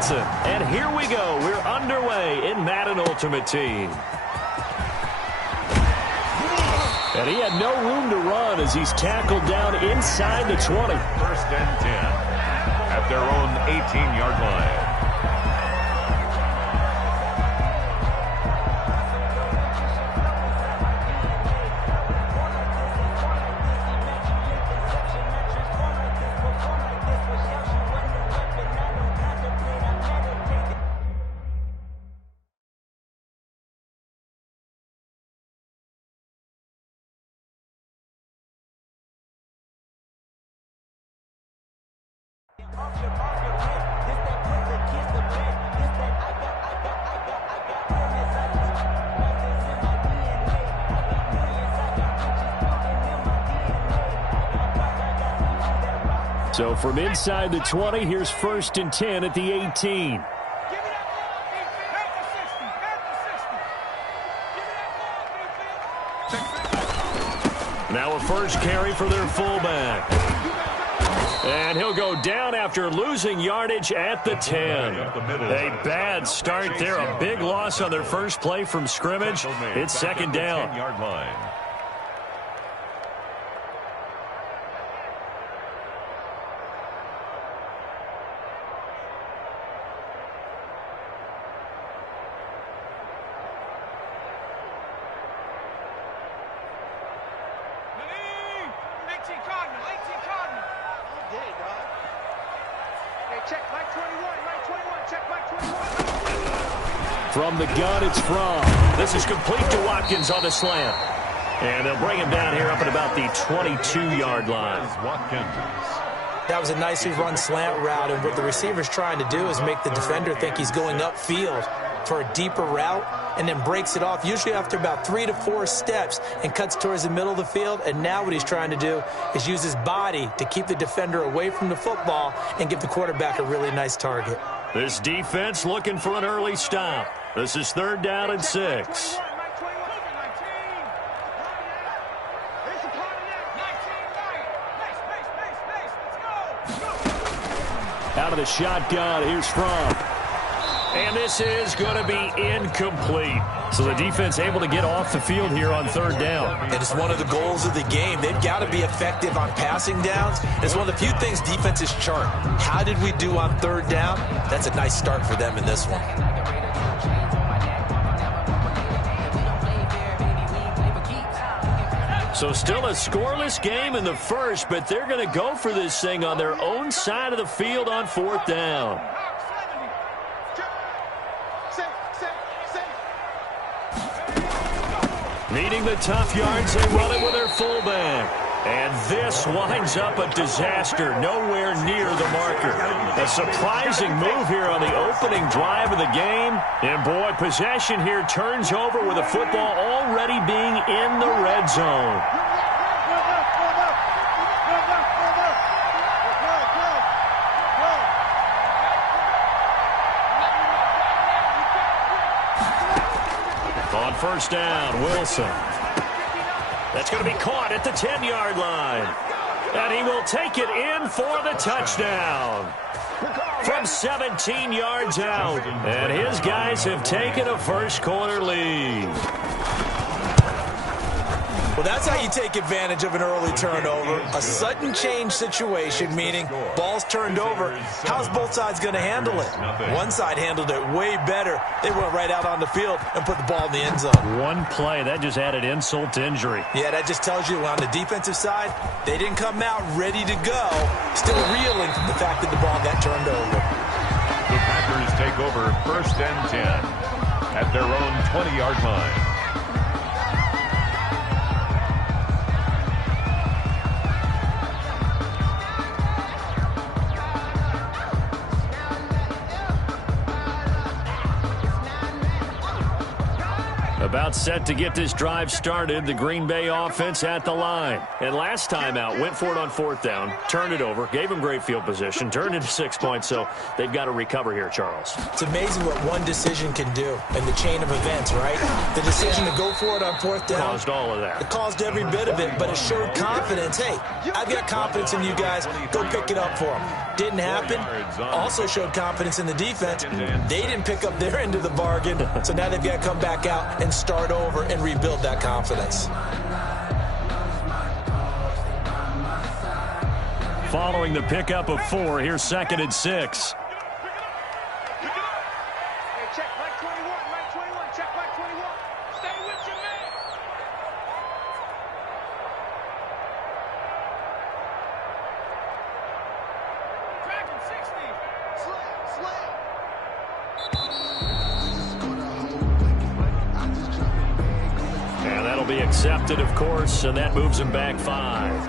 Johnson. And here we go. We're underway in Madden Ultimate Team. And he had no room to run as he's tackled down inside the 20. First and 10 at their own 18-yard line. So from inside the 20, here's first and 10 at the 18. Now a first carry for their fullback. And he'll go down after losing yardage at the 10. A bad start there. A big loss on their first play from scrimmage. It's second down. From the gun, it's From. This is complete to Watkins on the slant. And they'll bring him down here up at about the 22-yard line. That was a nicely run slant route, and what the receiver's trying to do is make the defender think he's going upfield for a deeper route, and then breaks it off, usually after about 3 to 4 steps, and cuts towards the middle of the field. And now what he's trying to do is use his body to keep the defender away from the football and give the quarterback a really nice target. This defense looking for an early stop. This is third down and 6. Out of the shotgun, here's From. And this is going to be incomplete. So the defense able to get off the field here on third down. And it's one of the goals of the game. They've got to be effective on passing downs. It's one of the few things defenses chart. How did we do on third down? That's a nice start for them in this one. So still a scoreless game in the first, but they're going to go for this thing on their own side of the field on fourth down. Needing the tough yards, they run it with their fullback. And this winds up a disaster, nowhere near the marker. A surprising move here on the opening drive of the game. And, boy, possession here turns over with the football already being in the red zone. On first down, Wilson. That's going to be caught at the 10-yard line. And he will take it in for the touchdown. From 17 yards out. And his guys have taken a first-quarter lead. Well, that's how you take advantage of an early turnover. A sudden change situation, meaning ball's turned over. How's both sides going to handle it? One side handled it way better. They went right out on the field and put the ball in the end zone. One play, that just added insult to injury. Yeah, that just tells you on the defensive side, they didn't come out ready to go. Still reeling from the fact that the ball got turned over. The Packers take over first and 10 at their own 20-yard line. About set to get this drive started, the Green Bay offense at the line. And last time out, went for it on fourth down, turned it over, gave them great field position, turned into 6 points, so they've got to recover here, Charles. It's amazing what one decision can do in the chain of events, right? The decision to go for it on fourth down. Caused all of that. It caused every bit of it, but it showed confidence. Hey, I've got confidence in you guys. Go pick it up for them. didn't happen. Also showed confidence in the defense. They didn't pick up their end of the bargain, so now they've got to come back out and start over and rebuild that confidence. Following the pickup of 4, here's 2nd and 6. And that'll be accepted, of course, and that moves him back 5.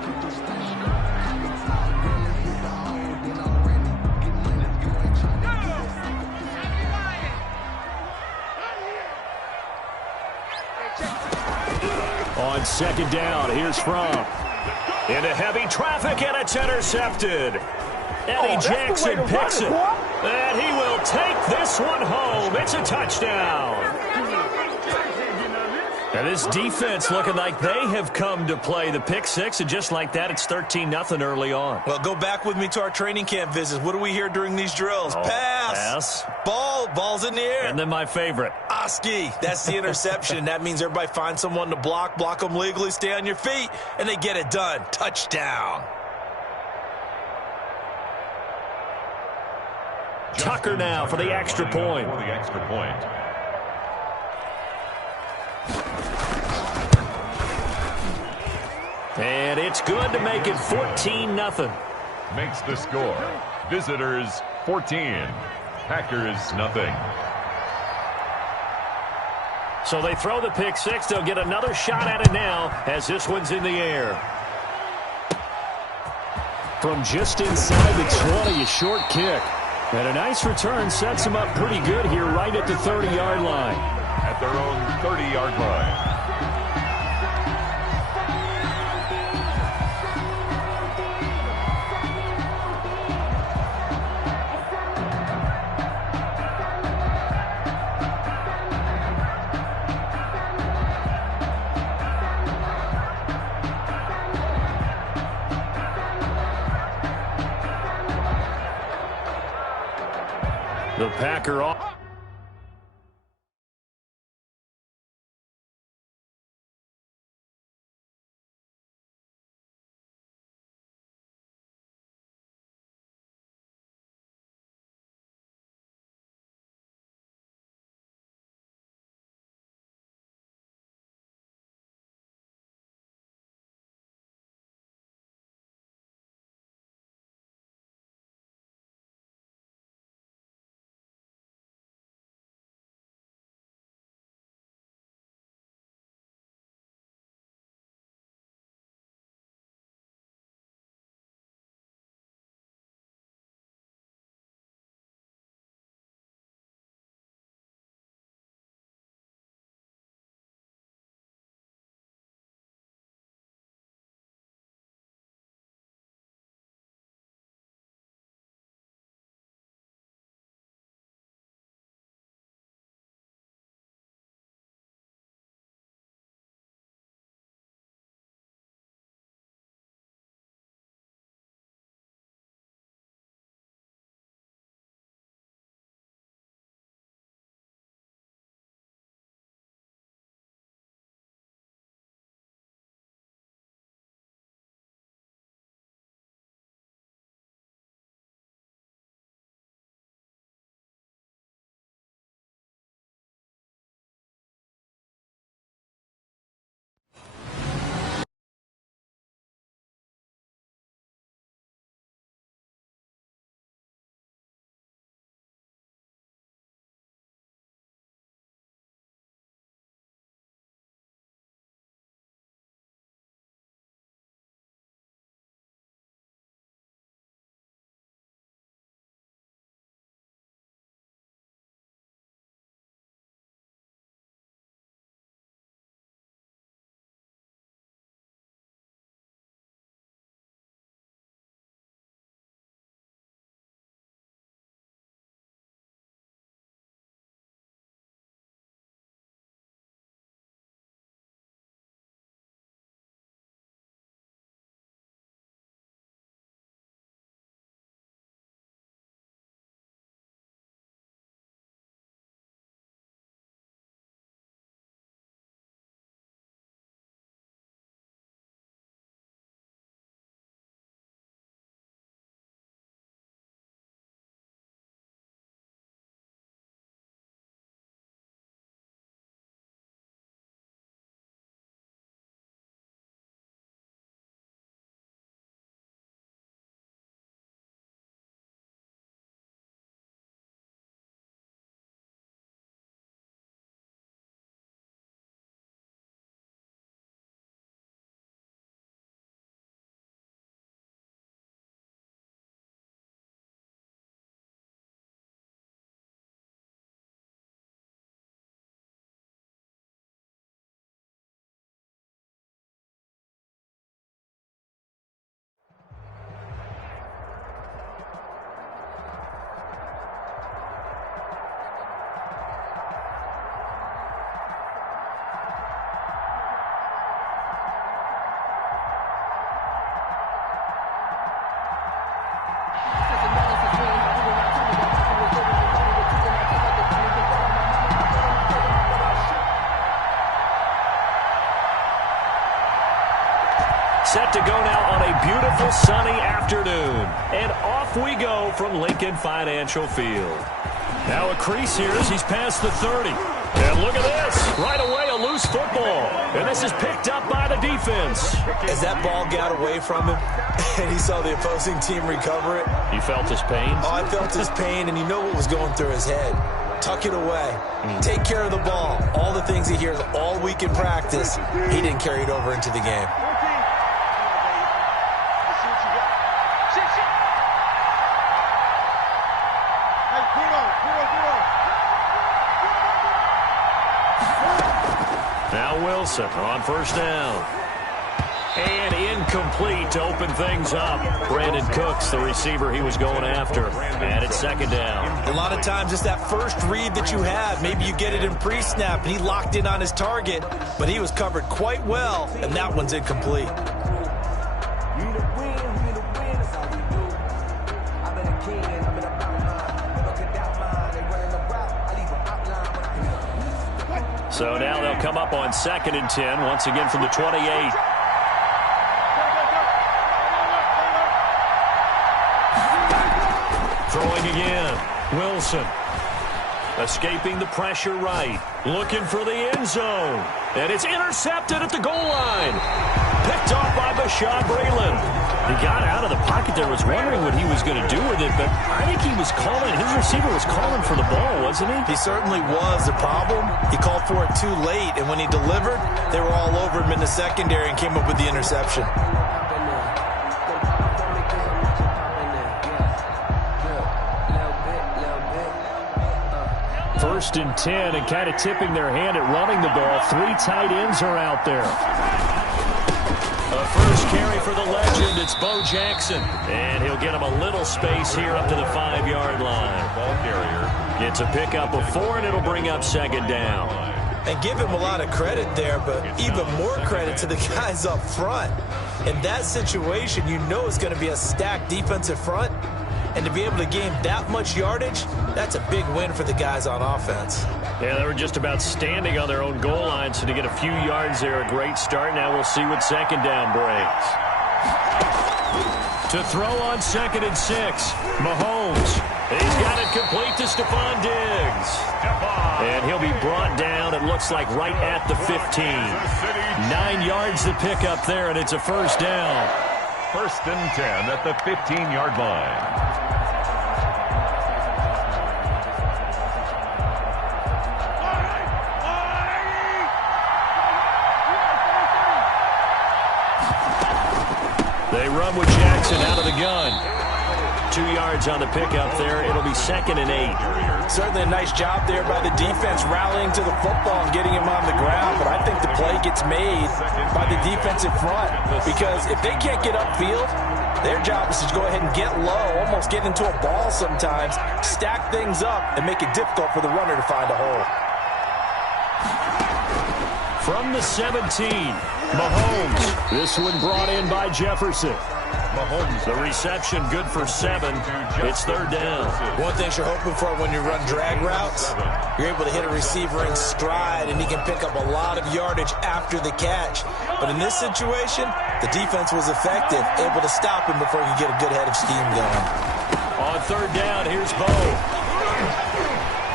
On 2nd down, here's From. Into heavy traffic, and it's intercepted. Eddie Jackson picks it. And he will take this one home. It's a touchdown. And this defense looking like they have come to play the pick 6, and just like that, it's 13-0 early on. Well, go back with me to our training camp visits. What do we hear during these drills? Pass. Ball's in the air. And then my favorite. Oski. That's the interception. That means everybody finds someone to block them legally, stay on your feet, and they get it done. Touchdown. Tucker now for the extra point. And it's good to make it 14-0. Makes the score. Visitors 14. Packers nothing. So they throw the pick 6. They'll get another shot at it now as this one's in the air. From just inside the 20, a short kick. And a nice return sets them up pretty good here right at the 30-yard line. At their own 30-yard line. The Packer off. Set to go now on a beautiful sunny afternoon. And off we go from Lincoln Financial Field. Now a crease here as he's past the 30. And look at this. Right away, a loose football. And this is picked up by the defense. As that ball got away from him and he saw the opposing team recover it. You felt his pain? Oh, I felt his pain, and you know what was going through his head. Tuck it away. Take care of the ball. All the things he hears all week in practice, he didn't carry it over into the game. Now Wilson on first down. And incomplete to open things up. Brandon Cooks, the receiver he was going after. And it's second down. A lot of times it's that first read that you have. Maybe you get it in pre-snap, and he locked in on his target, but he was covered quite well, and that one's incomplete. So now they'll come up on 2nd and 10, once again from the 28. Throwing again. Wilson. Escaping the pressure right. Looking for the end zone. And it's intercepted at the goal line. Picked off by Bashaud Breeland. He got out of the pocket there, was wondering what he was going to do with it, but I think he was calling, his receiver was calling for the ball, wasn't he? He certainly was. The problem, he called for it too late, and when he delivered, they were all over him in the secondary and came up with the interception. First and 10, and kind of tipping their hand at running the ball. 3 tight ends are out there. A first carry for the legend. It's Bo Jackson. And he'll get him a little space here up to the 5-yard line. Ball carrier gets a pickup of 4, and it'll bring up second down. And give him a lot of credit there, but even more credit to the guys up front. In that situation, you know it's going to be a stacked defensive front. And to be able to gain that much yardage, that's a big win for the guys on offense. Yeah, they were just about standing on their own goal line, so to get a few yards there, a great start. Now we'll see what second down brings. To throw on 2nd and 6, Mahomes. He's got it complete to Stephon Diggs. And he'll be brought down, it looks like, right at the 15. 9 yards to pick up there, and it's a first down. First and 10 at the 15-yard line. They run with Jackson out of the gun. 2 yards on the pickup there. It'll be 2nd and 8. Certainly a nice job there by the defense rallying to the football and getting him on the ground. But I think the play gets made by the defensive front. Because if they can't get upfield, their job is to go ahead and get low, almost get into a ball sometimes, stack things up, and make it difficult for the runner to find a hole. From the 17, Mahomes. This one brought in by Jefferson. Mahomes, the reception good for 7. It's third down. One thing you're hoping for when you run drag routes, you're able to hit a receiver in stride, and he can pick up a lot of yardage after the catch. But in this situation, the defense was effective, able to stop him before he could get a good head of steam going. On third down, here's Bo.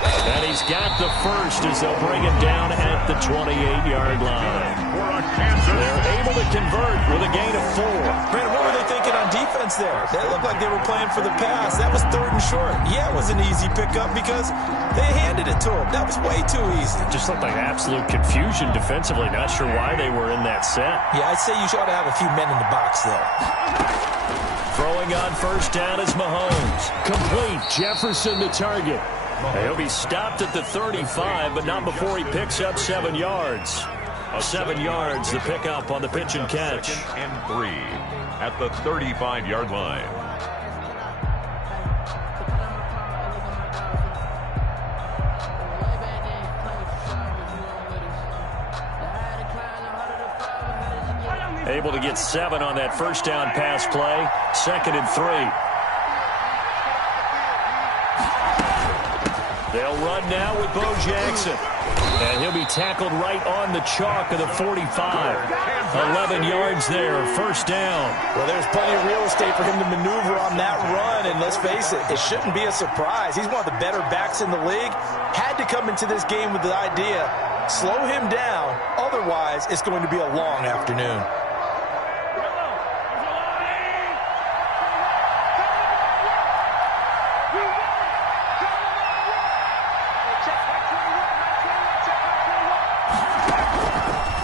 And he's got the first as they'll bring him down at the 28-yard line. They're able to convert with a gain of 4. Brandon, what were they thinking on defense there? That looked like they were playing for the pass. That was 3rd and short. Yeah, it was an easy pickup because they handed it to him. That was way too easy. Just looked like absolute confusion defensively. Not sure why they were in that set. Yeah, I'd say you ought to have a few men in the box there. Throwing on first down is Mahomes. Complete. Jefferson the target. He'll be stopped at the 35, but not before he picks up 7 yards. 7 yards, the pickup on the pitch and catch. 2nd and 3 at the 35-yard line. Able to get 7 on that first down pass play. 2nd and 3. They'll run now with Bo Jackson. And he'll be tackled right on the chalk of the 45. 11 yards there, first down. Well, there's plenty of real estate for him to maneuver on that run, and let's face it, it shouldn't be a surprise. He's one of the better backs in the league. Had to come into this game with the idea, slow him down, otherwise it's going to be a long afternoon.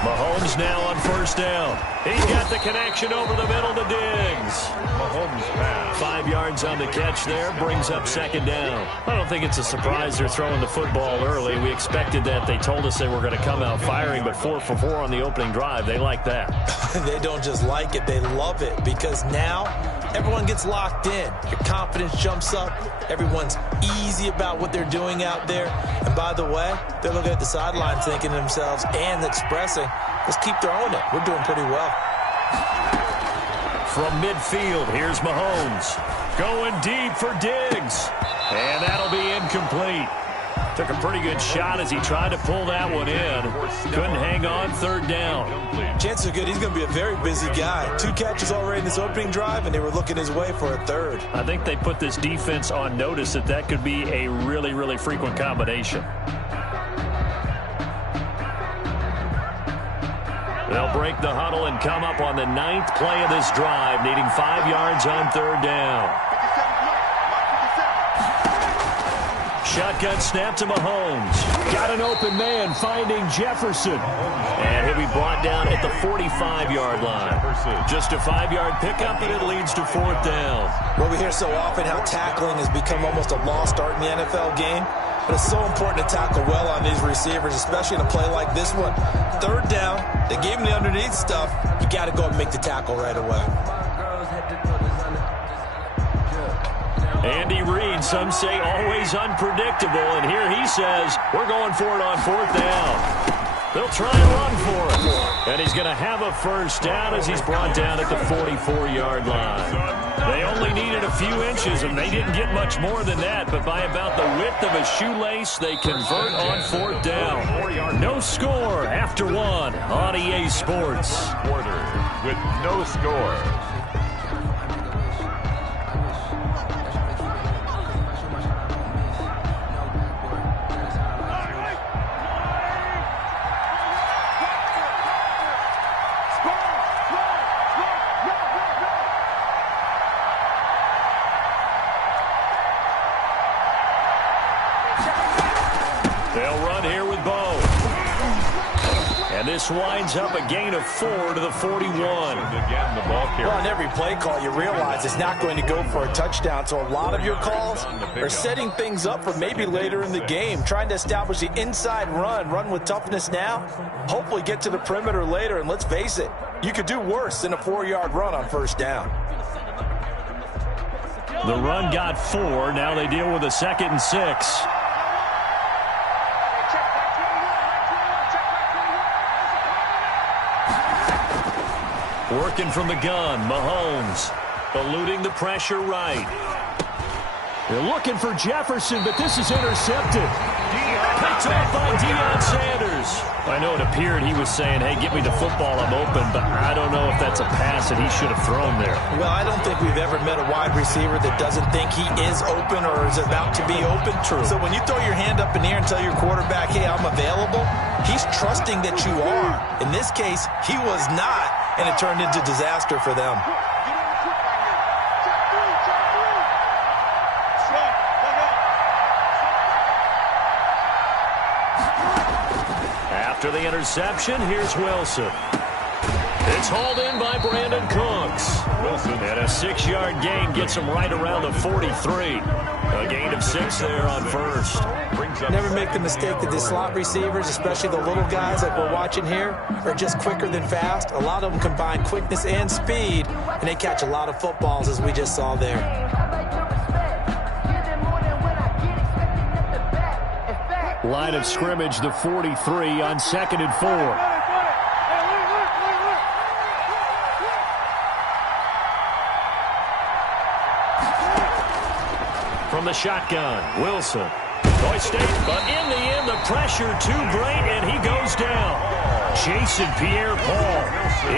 Mahomes now on first down. He's got the connection over the middle to Diggs. Mahomes pass. 5 yards on the catch there, brings up second down. I don't think it's a surprise they're throwing the football early. We expected that. They told us they were going to come out firing, but 4 for 4 on the opening drive. They like that. They don't just like it, they love it, because now everyone gets locked in. Your confidence jumps up. Everyone's easy about what they're doing out there. And by the way, they're looking at the sideline thinking to themselves and expressing, let's keep throwing it. We're doing pretty well. From midfield, here's Mahomes. Going deep for Diggs. And that'll be incomplete. Took a pretty good shot as he tried to pull that one in. Couldn't hang on, third down. Chances are good he's going to be a very busy guy. 2 catches already in this opening drive, and they were looking his way for a third. I think they put this defense on notice that that could be a really, really frequent combination. They'll break the huddle and come up on the 9th play of this drive, needing 5 yards on third down. Shotgun snap to Mahomes. Got an open man finding Jefferson. And he'll be brought down at the 45-yard line. Just a 5-yard pickup, and it leads to fourth down. Well, we hear so often how tackling has become almost a lost art in the NFL game. But it's so important to tackle well on these receivers, especially in a play like this one. Third down, they gave him the underneath stuff. You got to go and make the tackle right away. Andy Reid, some say always unpredictable, and here he says, we're going for it on fourth down. They'll try and run for it. And he's going to have a first down as he's brought down at the 44-yard line. They only needed a few inches, and they didn't get much more than that, but by about the width of a shoelace, they convert on fourth down. No score after 1 on EA Sports. Quarter with no score. This winds up a gain of 4 to the 41. Again, the ball carrier. Well, on every play call, you realize it's not going to go for a touchdown. So a lot of your calls are setting things up for maybe later in the game, trying to establish the inside run with toughness now, hopefully get to the perimeter later. And let's face it, you could do worse than a 4-yard run on first down. The run got 4. Now they deal with a 2nd and 6. Working from the gun, Mahomes eluding the pressure right. They're looking for Jefferson, but this is intercepted. Picked off by Deion Sanders. I know it appeared he was saying, hey, get me the football, I'm open, but I don't know if that's a pass that he should have thrown there. Well, I don't think we've ever met a wide receiver that doesn't think he is open or is about to be open. True. So when you throw your hand up in the air and tell your quarterback, hey, I'm available, he's trusting that you are. In this case, he was not, and it turned into disaster for them. After the interception, here's Wilson. It's hauled in by Brandon Cooks. Wilson and a 6-yard gain gets him right around the 43. A gain of 6 there on first. Never make the mistake that the slot receivers, especially the little guys like we're watching here, are just quicker than fast. A lot of them combine quickness and speed, and they catch a lot of footballs, as we just saw there. Line of scrimmage, the 43 on 2nd and 4. From the shotgun, Wilson. State, but in the end, the pressure too great, and he goes down. Jason Pierre-Paul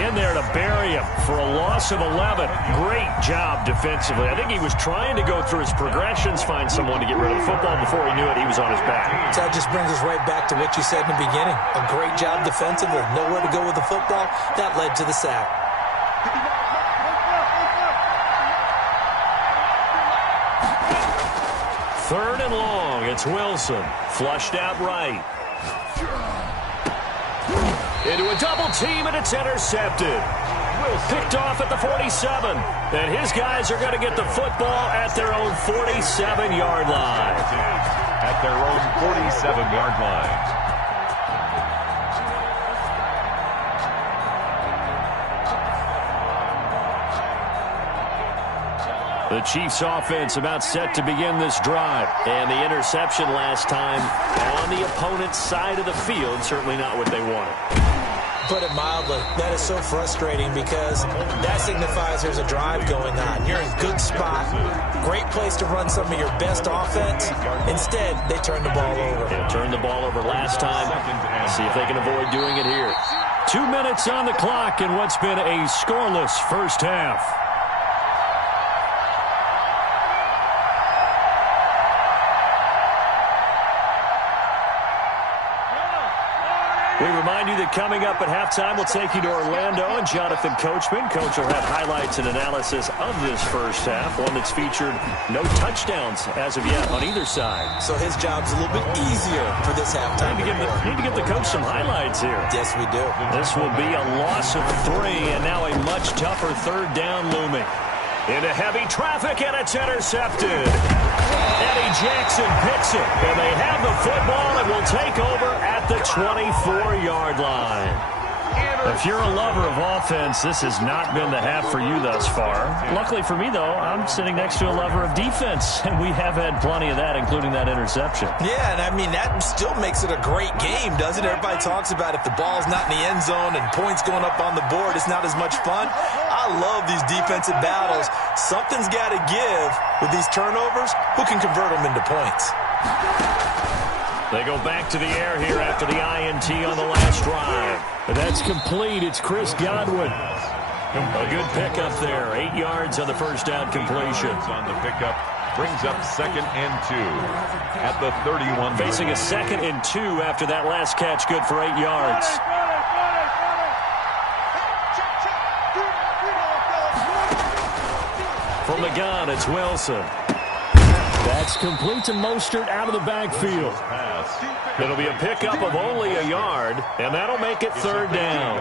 in there to bury him for a loss of 11. Great job defensively. I think he was trying to go through his progressions, find someone to get rid of the football. Before he knew it, he was on his back. So that just brings us right back to what you said in the beginning. A great job defensively. Nowhere to go with the football. That led to the sack. Third and long. It's Wilson. Flushed out right. Into a double team, and it's intercepted. Picked off at the 47. And his guys are going to get the football at their own 47-yard line. At their own 47-yard line. The Chiefs offense about set to begin this drive. And the interception last time on the opponent's side of the field. Certainly not what they wanted. Put it mildly, that is so frustrating because that signifies there's a drive going on. You're in a good spot. Great place to run some of your best offense. Instead, they turn the ball over. Yeah, turned the ball over last time. See if they can avoid doing it here. 2 minutes on the clock in what's been a scoreless first half. We remind you that coming up at halftime, we'll take you to Orlando and Jonathan Coachman. Coach will have highlights and analysis of this first half, one that's featured no touchdowns as of yet on either side. So his job's a little bit easier for this halftime. Need to give the coach some highlights here. Yes, we do. This will be a loss of 3, and now a much tougher third down looming. Into heavy traffic, and it's intercepted. Eddie Jackson picks it, and they have the football and will take over at the 24-yard line. If you're a lover of offense, this has not been the half for you thus far. Luckily for me, though, I'm sitting next to a lover of defense, and we have had plenty of that, including that interception. Yeah, and I mean, that still makes it a great game, doesn't it? Everybody talks about if the ball's not in the end zone and points going up on the board, it's not as much fun. I love these defensive battles. Something's got to give with these turnovers. Who can convert them into points? They go back to the air here after the INT on the last drive. But that's complete. It's Chris Godwin. A good pickup there. 8 yards on the first down completion. On the pickup brings up 2nd and 2 at the 31. Facing a 2nd and 2 after that last catch. Good for 8 yards. From the gun, it's Wilson. That's complete to Mostert out of the backfield. It'll be a pickup of only a yard, and that'll make it 3rd down.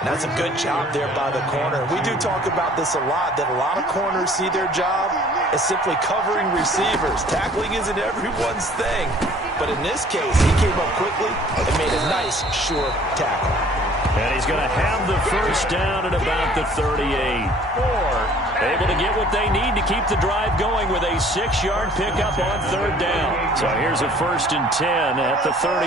And that's a good job there by the corner. We do talk about this a lot, that a lot of corners see their job as simply covering receivers. Tackling isn't everyone's thing. But in this case, he came up quickly and made a nice, sure tackle. And he's going to have the first down at about the 38. Able to get what they need to keep the drive going with a 6-yard pickup on 3rd down. So here's a 1st and 10 at the 38.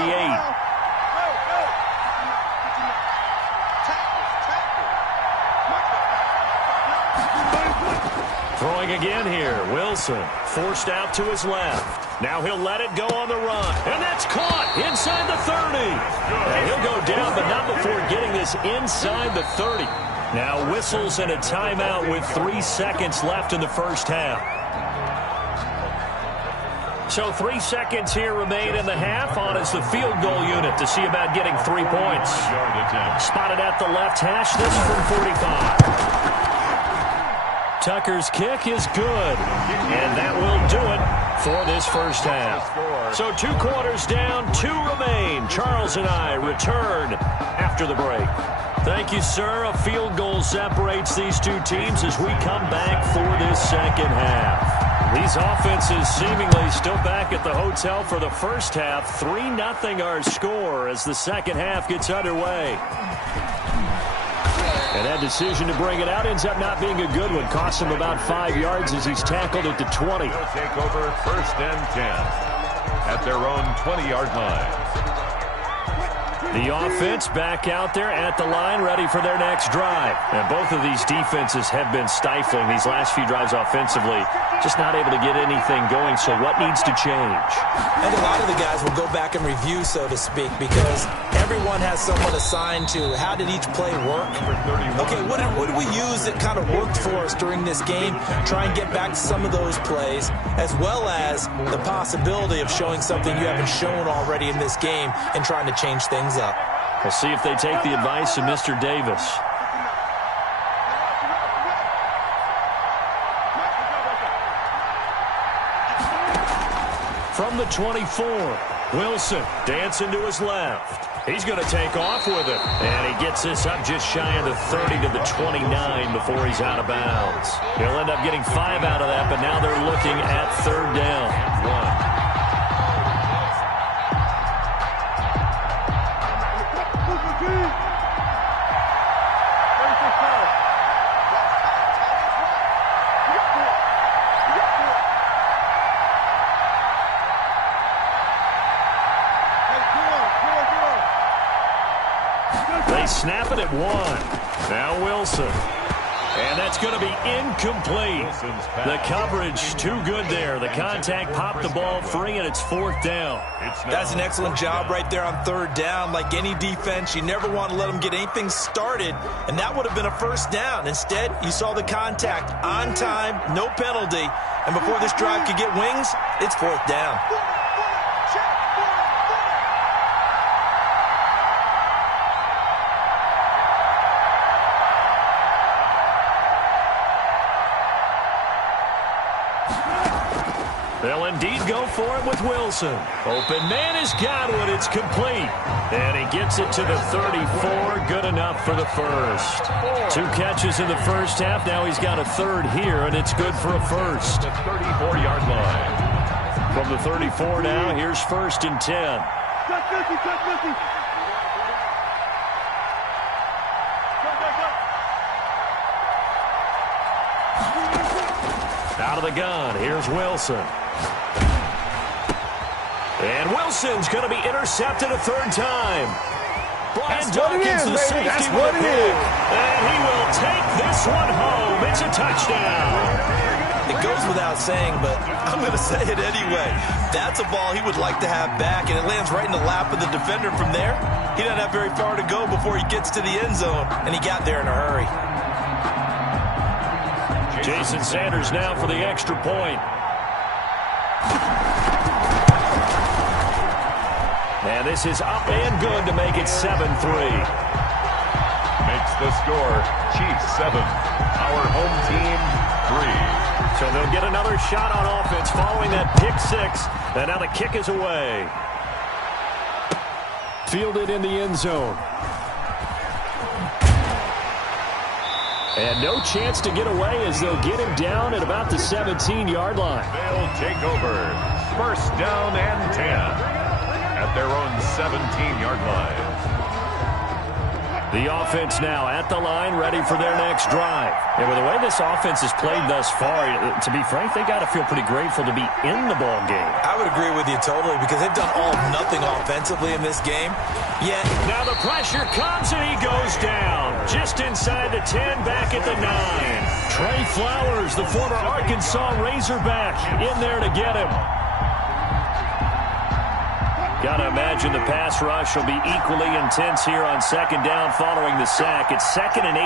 Throwing again here. Wilson forced out to his left. Now he'll let it go on the run. And that's caught inside the 30. And he'll go down, but not before getting this inside the 30. Now whistles and a timeout with 3 seconds left in the first half. So 3 seconds here remain in the half. On is the field goal unit to see about getting 3 points. Spotted at the left hash. This from 45. Tucker's kick is good. And that will do it for this first half. So 2 quarters down, 2 remain. Charles and I return after the break. Thank you, sir. A field goal separates these two teams as we come back for this second half. These offenses seemingly still back at the hotel for the first half. 3-0 our score as the second half gets underway. And that decision to bring it out ends up not being a good one. Costs him about 5 yards as he's tackled at the 20. They'll take over 1st and 10 at their own 20-yard line. The offense back out there at the line, ready for their next drive. And both of these defenses have been stifling these last few drives offensively. Just not able to get anything going, so what needs to change? And a lot of the guys will go back and review, so to speak, because everyone has someone assigned to how did each play work. Okay, what did we use that kind of worked for us during this game? Try and get back to some of those plays, as well as the possibility of showing something you haven't shown already in this game and trying to change things up. We'll see if they take the advice of Mr. Davis. From the 24, Wilson dancing to his left. He's going to take off with it. And he gets this up just shy of the 30 to the 29 before he's out of bounds. He'll end up getting 5 out of that, but now they're looking at third down. 1. They snap it at 1. Now Wilson. And that's going to be incomplete. The coverage too good there. The contact popped the ball free, and it's 4th down. That's an excellent job right there on 3rd down. Like any defense, you never want to let them get anything started, and that would have been a 1st down. Instead, you saw the contact on time, no penalty, and before this drive could get wings, it's 4th down. They'll indeed go for it with Wilson. Open man is Godwin. It's complete. And he gets it to the 34. Good enough for the first. 2 catches in the first half. Now he's got a 3rd here, and it's good for a first. The 34-yard line. From the 34 now, here's 1st and 10. Out of the gun, here's Wilson. And Wilson's going to be intercepted a 3rd time. Brian Dawkins, the safety, with a pick. And he will take this one home. It's a touchdown. It goes without saying, but I'm going to say it anyway. That's a ball he would like to have back, and it lands right in the lap of the defender from there. He doesn't have very far to go before he gets to the end zone, and he got there in a hurry. Jason Sanders now for the extra point. And this is up and good to make it 7-3. Makes the score Chiefs 7, our home team 3. So they'll get another shot on offense following that pick 6. And now the kick is away. Fielded in the end zone. And no chance to get away as they'll get him down at about the 17-yard line. They'll take over. 1st down and 10 at their own 17-yard line. The offense now at the line, ready for their next drive. And with the way this offense has played thus far, to be frank, they got to feel pretty grateful to be in the ball game. I would agree with you totally because they've done all nothing offensively in this game. Yet now the pressure comes and he goes down just inside the 10, back at the 9. Trey Flowers, the former Arkansas Razorback, in there to get him. Got to imagine the pass rush will be equally intense here on 2nd down following the sack. It's 2nd and 18.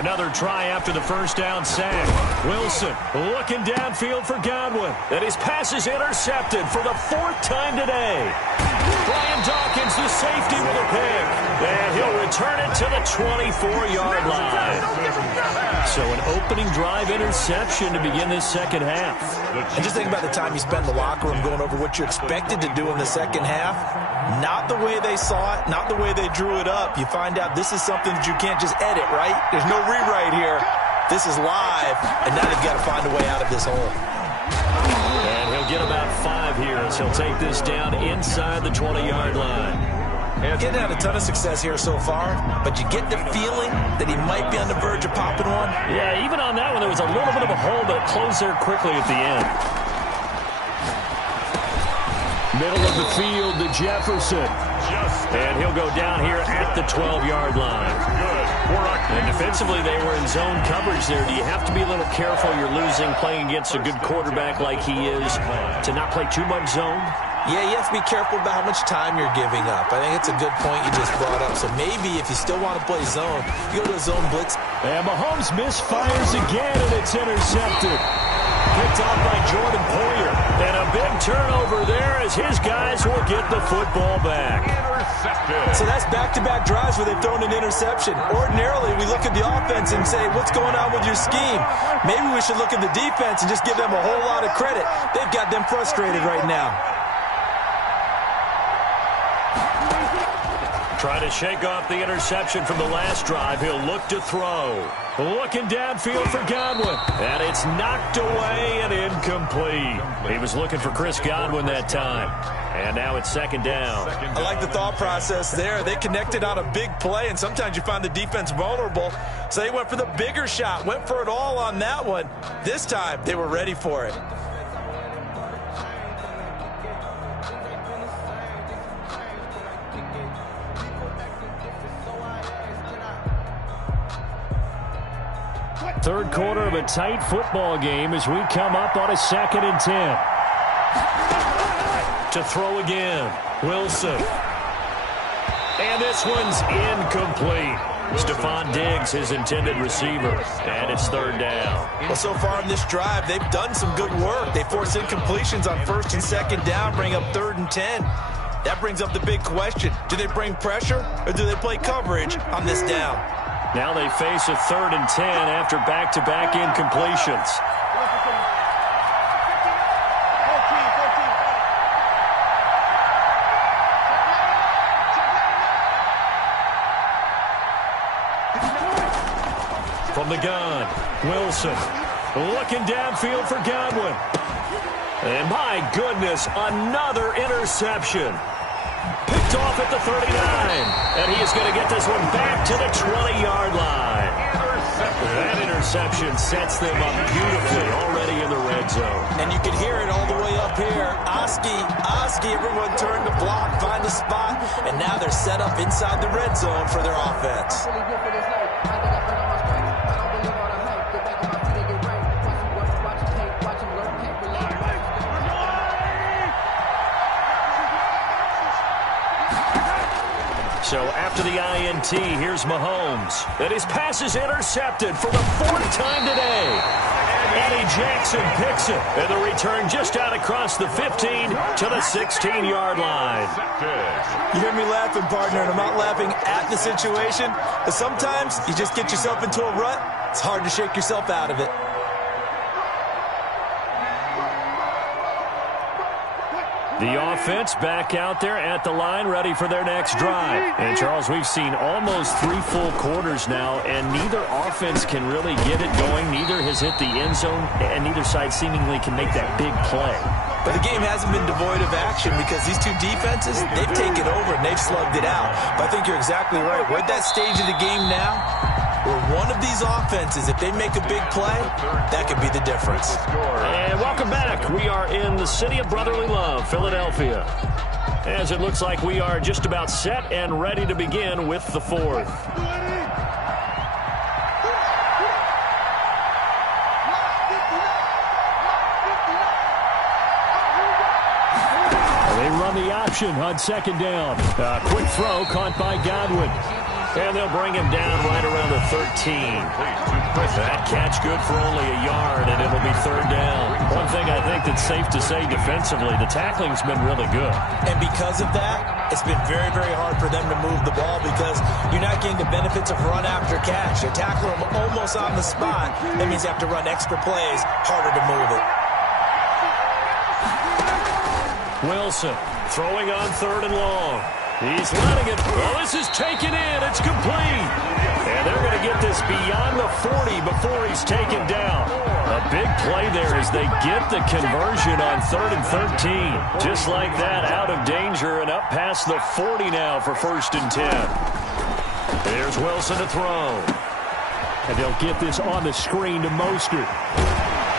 Another try after the 1st down sack. Wilson looking downfield for Godwin. And his pass is intercepted for the 4th time today. Brian Dawkins, the safety, with a pick. And he'll return it to the 24-yard line. So an opening drive interception to begin this 2nd half. And just think about the time you spent in the locker room going over what you expected to do in the 2nd half. Not the way they saw it, not the way they drew it up. You find out this is something that you can't just edit, right? There's no rewrite here. This is live, and now they've got to find a way out of this hole. And he'll get about 5 here as he'll take this down inside the 20-yard line. Getting had a ton of success here so far, but you get the feeling that he might be on the verge of popping one. Yeah, even on that one, there was a little bit of a hole, but it closed there quickly at the end. Middle of the field to Jefferson. And he'll go down here at the 12-yard line. And defensively, they were in zone coverage there. Do you have to be a little careful? You're losing, playing against a good quarterback like he is, to not play too much zone? Yeah, you have to be careful about how much time you're giving up. I think it's a good point you just brought up. So maybe if you still want to play zone, you go to a zone blitz. And Mahomes misfires again, and it's intercepted. Picked off by Jordan Poyer. And a big turnover there as his guys will get the football back. So that's back-to-back drives where they've thrown an interception. Ordinarily, we look at the offense and say, what's going on with your scheme? Maybe we should look at the defense and just give them a whole lot of credit. They've got them frustrated right now. Trying to shake off the interception from the last drive. He'll look to throw. Looking downfield for Godwin. And it's knocked away and incomplete. He was looking for Chris Godwin that time. And now it's second down. I like the thought process there. They connected on a big play, and sometimes you find the defense vulnerable. So they went for the bigger shot, went for it all on that one. This time, they were ready for it. Third quarter of a tight football game as we come up on a 2nd and 10. To throw again, Wilson. And this one's incomplete. Stephon Diggs, his intended receiver. And it's third down. Well, so far in this drive, they've done some good work. They forced incompletions on 1st and 2nd down, bring up 3rd and 10. That brings up the big question. Do they bring pressure or do they play coverage on this down? Now they face a 3rd and 10 after back-to-back incompletions. From the gun, Wilson looking downfield for Godwin. And my goodness, another interception. Picked off at the 39. And he is going to get this one back to the 20-yard line. That interception sets them up beautifully already in the red zone. And you can hear it all the way up here. Oski, everyone turned to block, find a spot, and now they're set up inside the red zone for their offense. So after the INT, here's Mahomes. And his pass is intercepted for the 4th time today. Eddie Jackson picks it. And the return just out across the 15 to the 16-yard line. You hear me laughing, partner, and I'm not laughing at the situation. But sometimes you just get yourself into a rut. It's hard to shake yourself out of it. The offense back out there at the line, ready for their next drive. And, Charles, we've seen almost 3 full quarters now, and neither offense can really get it going. Neither has hit the end zone, and neither side seemingly can make that big play. But the game hasn't been devoid of action because these two defenses, they've taken over and they've slugged it out. But I think you're exactly right. We're at that stage of the game now where one of these offenses, if they make a big play, that could be the difference. And welcome back. We are in the city of brotherly love, Philadelphia. As it looks like we are just about set and ready to begin with the 4th. They run the option on 2nd down. Quick throw caught by Godwin. And they'll bring him down right around the 13. That catch good for only a yard, and it'll be 3rd down. One thing I think that's safe to say defensively, the tackling's been really good. And because of that, it's been very, very hard for them to move the ball because you're not getting the benefits of run after catch. You tackle them almost on the spot. That means you have to run extra plays, harder to move it. Wilson throwing on 3rd and long. He's letting it. Oh, this is taken in. It's complete. And they're going to get this beyond the 40 before he's taken down. A big play there as they get the conversion on 3rd and 13. Just like that, out of danger and up past the 40 now for 1st and 10. There's Wilson to throw. And they'll get this on the screen to Mostert.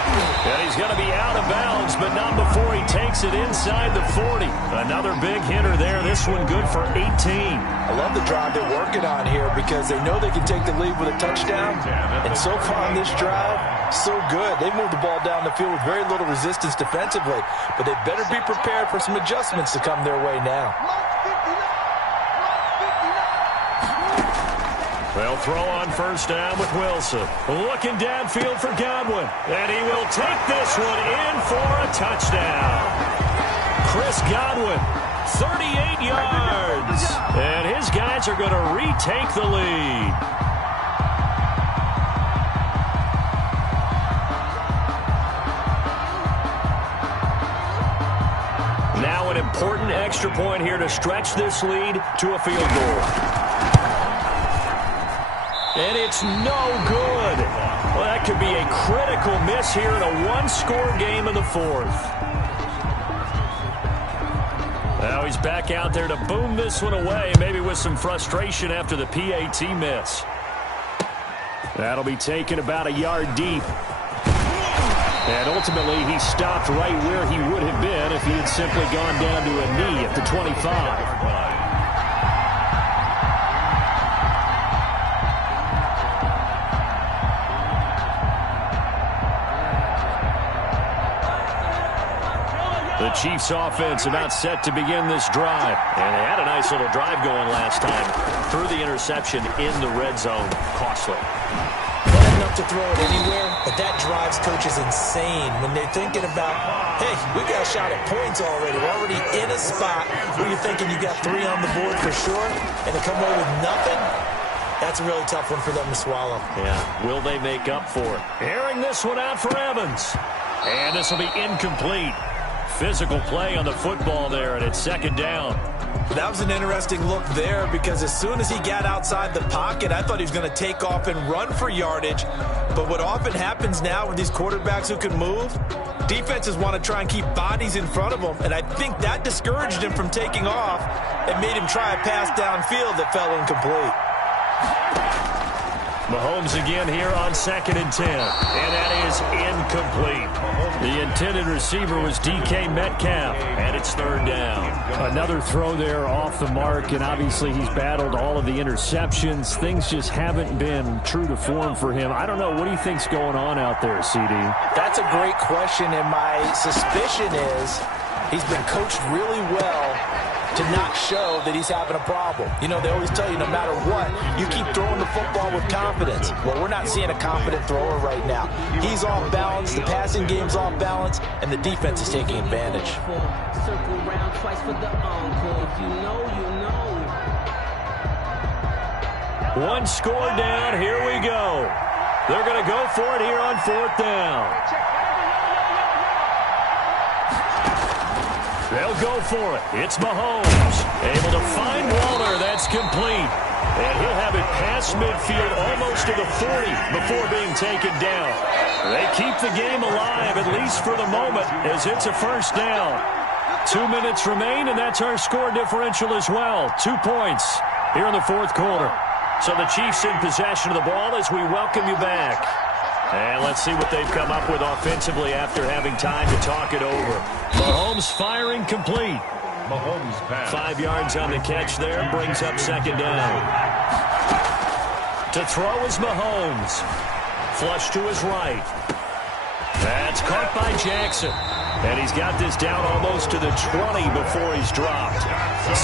And he's going to be out of bounds, but not before he takes it inside the 40. Another big hitter there. This one good for 18. I love the drive they're working on here because they know they can take the lead with a touchdown. And so far on this drive, so good. They moved the ball down the field with very little resistance defensively. But they better be prepared for some adjustments to come their way now. They'll throw on 1st down with Wilson. Looking downfield for Godwin. And he will take this one in for a touchdown. Chris Godwin, 38 yards. And his guys are going to retake the lead. Now an important extra point here to stretch this lead to a field goal. And it's no good. Well, that could be a critical miss here in a one-score game in the 4th. Now he's back out there to boom this one away, maybe with some frustration after the PAT miss. That'll be taken about a yard deep. And ultimately, he stopped right where he would have been if he had simply gone down to a knee at the 25. The Chiefs offense about set to begin this drive. And they had a nice little drive going last time. Threw the interception in the red zone. Costly. Not enough to throw it anywhere, but that drives coaches insane when they're thinking about, hey, we got a shot at points already. We're already in a spot where you're thinking you got 3 on the board for sure, and to come away with nothing, that's a really tough one for them to swallow. Yeah, will they make up for it? Airing this one out for Evans. And this will be incomplete. Physical play on the football there, and it's 2nd down. That was an interesting look there because as soon as he got outside the pocket, I thought he was going to take off and run for yardage. But what often happens now with these quarterbacks who can move, defenses want to try and keep bodies in front of them, and I think that discouraged him from taking off and made him try a pass downfield that fell incomplete. Mahomes again here on 2nd and 10. And that is incomplete. The intended receiver was DK Metcalf. And it's 3rd down. Another throw there off the mark. And obviously he's battled all of the interceptions. Things just haven't been true to form for him. I don't know. What do you think's going on out there, CD? That's a great question. And my suspicion is he's been coached really well to not show that he's having a problem. You know, they always tell you no matter what, you keep throwing the football with confidence. Well, we're not seeing a confident thrower right now. He's off balance, the passing game's off balance, and the defense is taking advantage. One score down, here we go. They're going to go for it here on 4th down. They'll go for it. It's Mahomes. Able to find Waller. That's complete. And he'll have it past midfield almost to the 40 before being taken down. They keep the game alive, at least for the moment, as it's a 1st down. 2 minutes remain, and that's our score differential as well. 2 points here in the 4th quarter. So the Chiefs in possession of the ball as we welcome you back. And let's see what they've come up with offensively after having time to talk it over. Mahomes firing complete. Mahomes pass. 5 yards on the catch there. Brings up 2nd down. To throw is Mahomes. Flush to his right. That's caught by Jackson. And he's got this down almost to the 20 before he's dropped.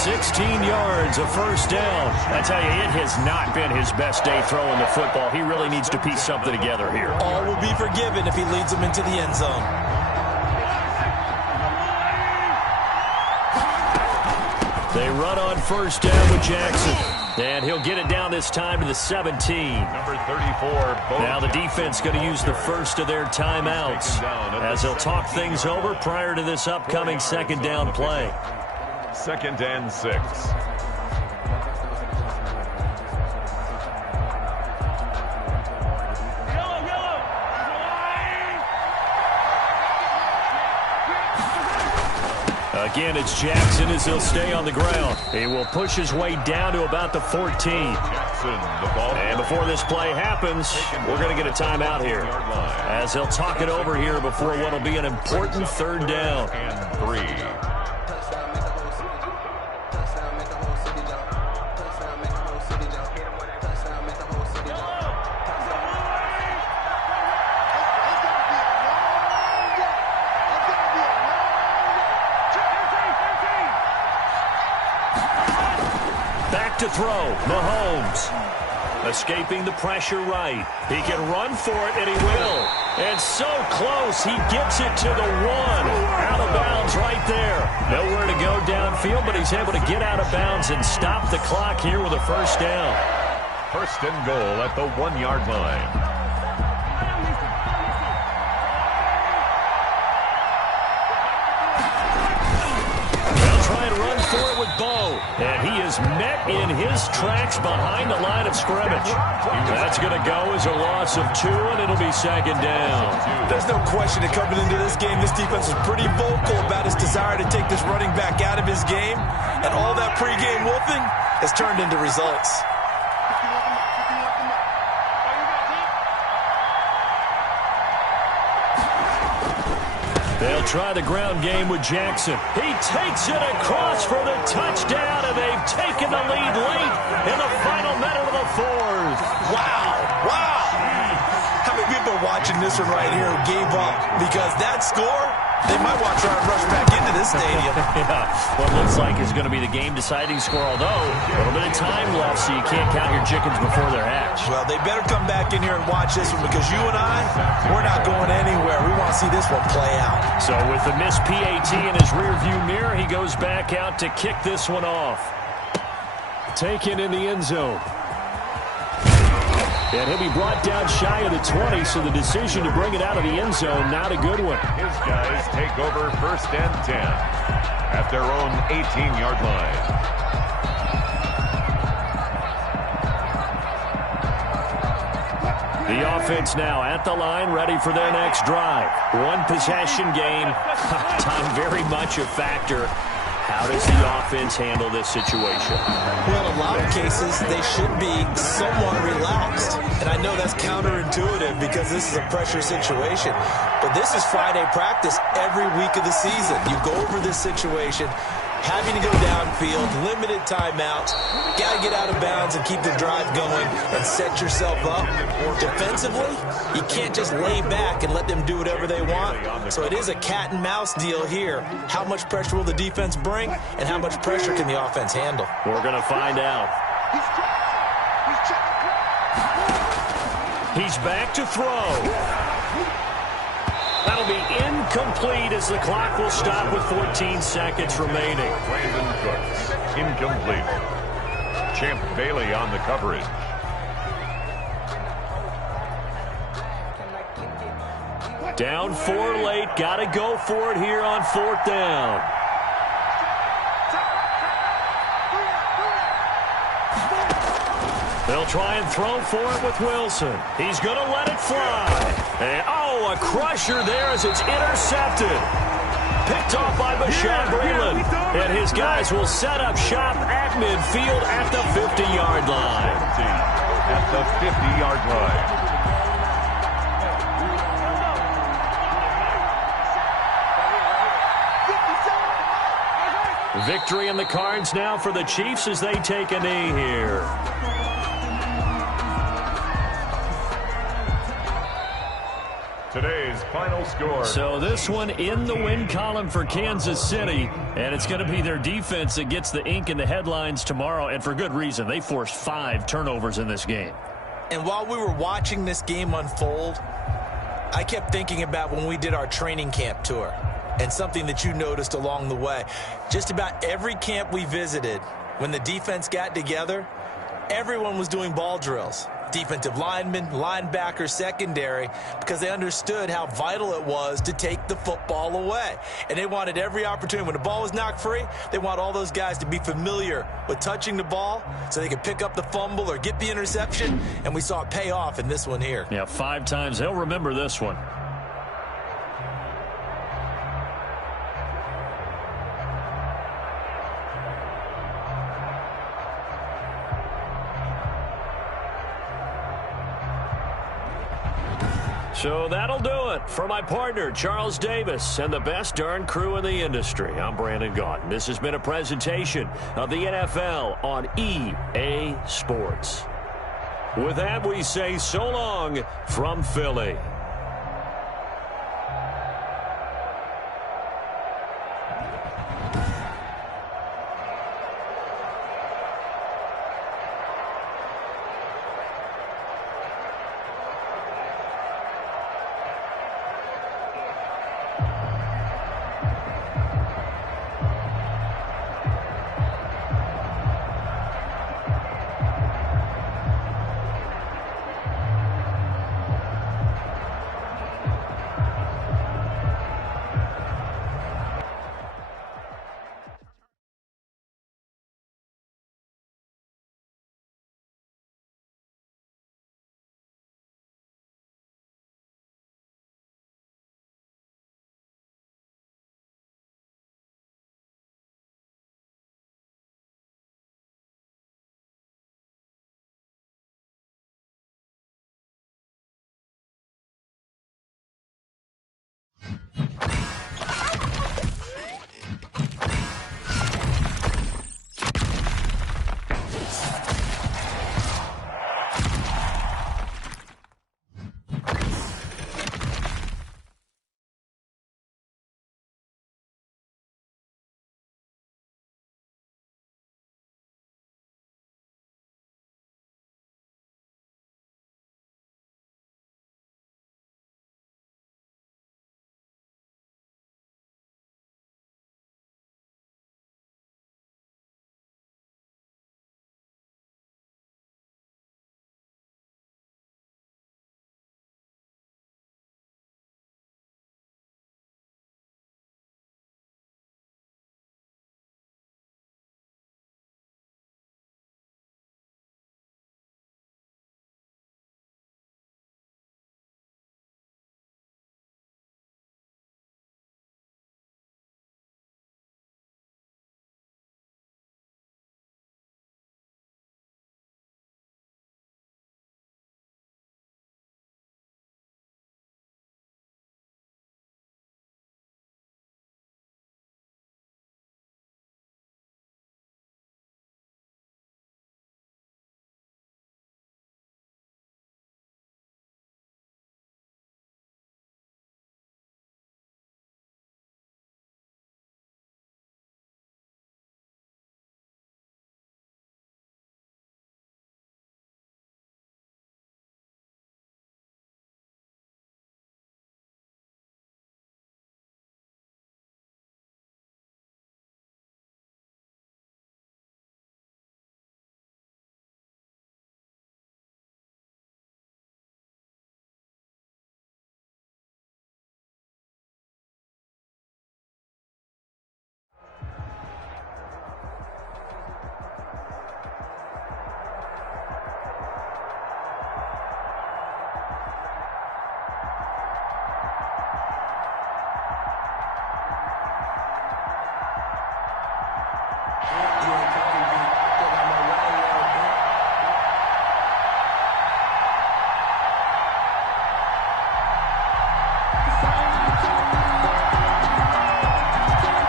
16 yards, a 1st down. I tell you, it has not been his best day throwing the football. He really needs to piece something together here. All will be forgiven if he leads them into the end zone. They run on 1st down with Jackson. And he'll get it down this time to the 17. Number 34. Now the defense going to use the first of their timeouts as they'll talk things over prior to this upcoming 2nd down play. 2nd and 6. Again, it's Jackson as he'll stay on the ground. He will push his way down to about the 14. Jackson, the ball. And before this play happens, we're going to get a timeout here, as he'll talk it over here before what will be an important third down. And 3. To throw, Mahomes. Escaping the pressure right. He can run for it, and he will. And so close, he gets it to the 1. Out of bounds right there. Nowhere to go downfield, but he's able to get out of bounds and stop the clock here with a first down. First and goal at the 1-yard line. And he is met in his tracks behind the line of scrimmage. That's going to go as a loss of 2, and it'll be second down. There's no question that coming into this game, this defense was pretty vocal about his desire to take this running back out of his game. And all that pregame wolfing has turned into results. They'll try the ground game with Jackson. He takes it across for the touchdown, and they've taken the lead late in the final minute of the 4th. Wow. How many people are watching this one right here who gave up? Because that score, they might want to try and rush back into this stadium. Yeah, what looks like is going to be the game-deciding score, although a little bit of time left, so you can't count your chickens before they're hatched. Well, they better come back in here and watch this one, because you and I, we're not going anywhere. We want to see this one play out. So with the missed PAT in his rearview mirror, he goes back out to kick this one off. Taken in the end zone. And he'll be brought down shy of the 20, so the decision to bring it out of the end zone, not a good one. His guys take over first and 10 at their own 18-yard line. The offense now at the line, ready for their next drive. One possession game. Time very much a factor. How does the offense handle this situation? Well, in a lot of cases, they should be somewhat relaxed. And I know that's counterintuitive because this is a pressure situation. But this is Friday practice every week of the season. You go over this situation, having to go downfield, limited timeouts, got to get out of bounds and keep the drive going and set yourself up. Defensively, you can't just lay back and let them do whatever they want. So it is a cat and mouse deal here. How much pressure will the defense bring, and how much pressure can the offense handle? We're going to find out. He's back to throw. That'll be incomplete as the clock will stop with 14 seconds remaining. Brandon Cooks, incomplete. Champ Bailey on the coverage. Down 4 late. Got to go for it here on 4th down. They'll try and throw for it with Wilson. He's going to let it fly. And, a crusher there as it's intercepted. Picked off by Bashaud Breeland. And his guys will set up shop at midfield at the 50-yard line. At the 50-yard line. Victory in the cards now for the Chiefs as they take a knee here. Today's final score. So this one in the win column for Kansas City, and it's going to be their defense that gets the ink in the headlines tomorrow, and for good reason. They forced 5 turnovers in this game. And while we were watching this game unfold, I kept thinking about when we did our training camp tour and something that you noticed along the way. Just about every camp we visited, when the defense got together, everyone was doing ball drills. Defensive linemen, linebackers, secondary, because they understood how vital it was to take the football away. And they wanted every opportunity. When the ball was knocked free, they want all those guys to be familiar with touching the ball so they could pick up the fumble or get the interception. And we saw it pay off in this one here. Yeah, 5 times. They'll remember this one. So that'll do it for my partner, Charles Davis, and the best darn crew in the industry. I'm Brandon Gaudin. This has been a presentation of the NFL on EA Sports. With that, we say so long from Philly.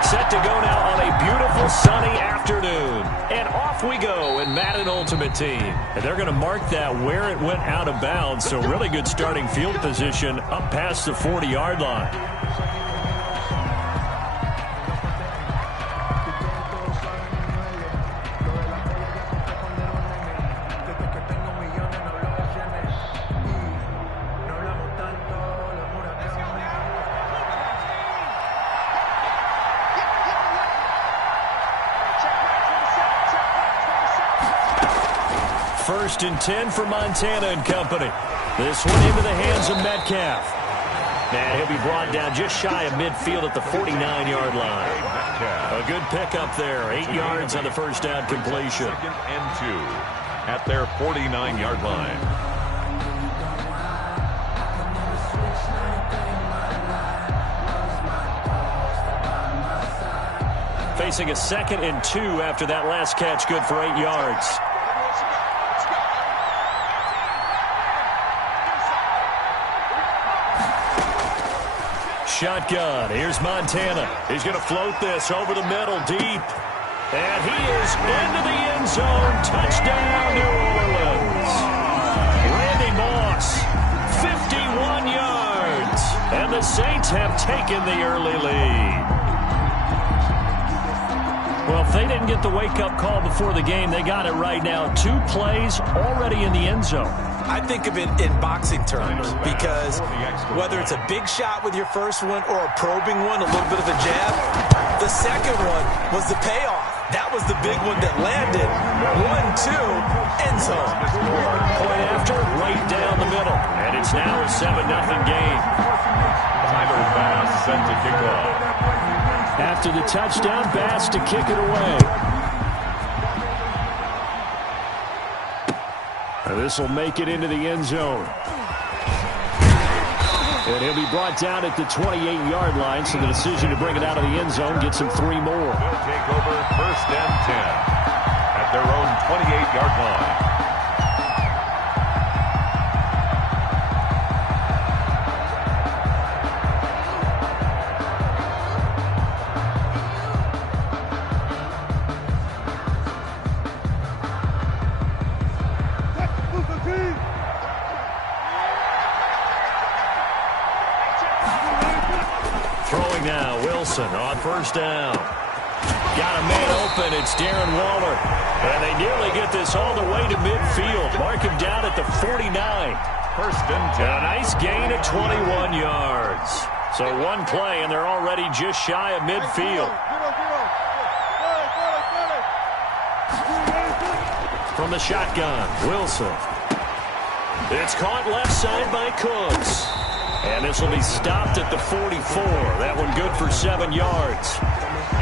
Set to go now on a beautiful sunny afternoon. And off we go in Madden Ultimate Team. And they're going to mark that where it went out of bounds. So really good starting field position up past the 40-yard line. First and 10 for Montana and company. This one into the hands of Metcalf. And he'll be brought down just shy of midfield at the 49-yard line. A good pickup there. 8 yards on the first down completion. Second and 2 at their 49-yard line. Facing a 2nd and 2 after that last catch, good for 8 yards. shotgun. Here's Montana. He's going to float this over the middle deep. And he is into the end zone. Touchdown, New Orleans. Randy Moss, 51 yards. And the Saints have taken the early lead. Well, if they didn't get the wake-up call before the game, they got it right now. 2 plays already in the end zone. I think of it in boxing terms because whether it's a big shot with your first one or a probing one, a little bit of a jab, the second one was the payoff. That was the big one that landed. 1-2, end zone. Point after, right down the middle. And it's now a 7-0 game. Tyler Bass set to kick off. After the touchdown, Bass to kick it away. This will make it into the end zone. And he'll be brought down at the 28-yard line, so the decision to bring it out of the end zone gets him 3 more. They'll take over 1st and 10 at their own 28-yard line. Now, Wilson on 1st down. Got a man open. It's Darren Waller. And they nearly get this all the way to midfield. Mark him down at the 49. 1st and 10. A nice gain of 21 yards. So 1 play, and they're already just shy of midfield. From the shotgun, Wilson. It's caught left side by Cooks. And this will be stopped at the 44. That one good for 7 yards.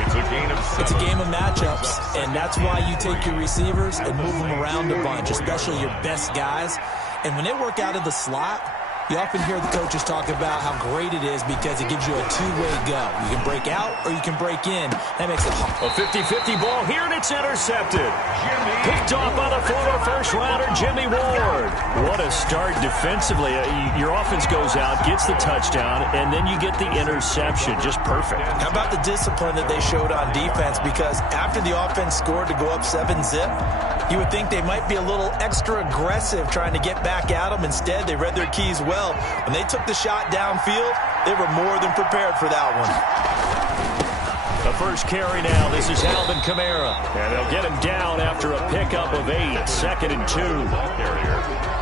It's a gain of 7. It's a game of matchups, and that's why you take your receivers and move them around a bunch, especially your best guys. And when they work out of the slot, you often hear the coaches talk about how great it is because it gives you a two-way go. You can break out or you can break in. That makes it hard. A 50-50 ball here, and it's intercepted. Picked off by the former first-rounder, Jimmy Ward. What a start defensively. Your offense goes out, gets the touchdown, and then you get the interception. Just perfect. How about the discipline that they showed on defense? Because after the offense scored to go up 7-zip, you would think they might be a little extra aggressive trying to get back at them. Instead, they read their keys well. When they took the shot downfield, they were more than prepared for that one. The first carry now. This is Alvin Kamara. And they'll get him down after a pickup of 8. 2nd and 2.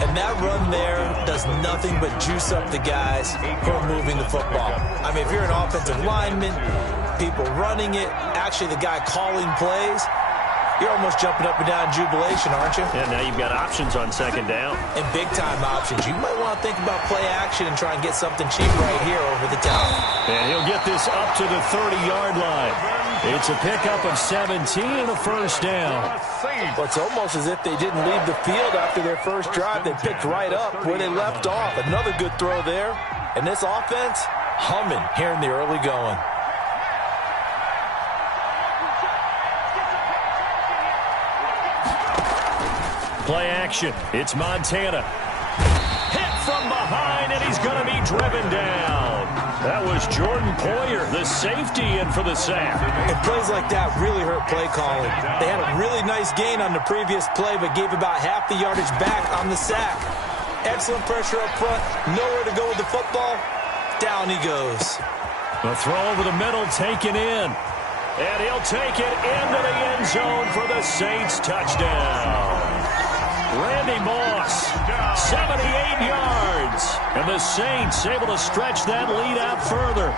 And that run there does nothing but juice up the guys who are moving the football. I mean, if you're an offensive lineman, people running it, actually the guy calling plays, you're almost jumping up and down in jubilation, aren't you? And now you've got options on 2nd down. And big-time options. You might want to think about play action and try and get something cheap right here over the top. And he'll get this up to the 30-yard line. It's a pickup of 17 and a 1st down. Well, it's almost as if they didn't leave the field after their first drive. They picked right up where they left off. Another good throw there. And this offense, humming here in the early going. Play action. It's Montana. Hit from behind, and he's going to be driven down. That was Jordan Poyer, the safety, in for the sack. And plays like that really hurt play calling. They had a really nice gain on the previous play, but gave about half the yardage back on the sack. Excellent pressure up front. Nowhere to go with the football. Down he goes. The throw over the middle taken in. And he'll take it into the end zone for the Saints touchdown. Randy Moss, 78 yards. And the Saints able to stretch that lead out further.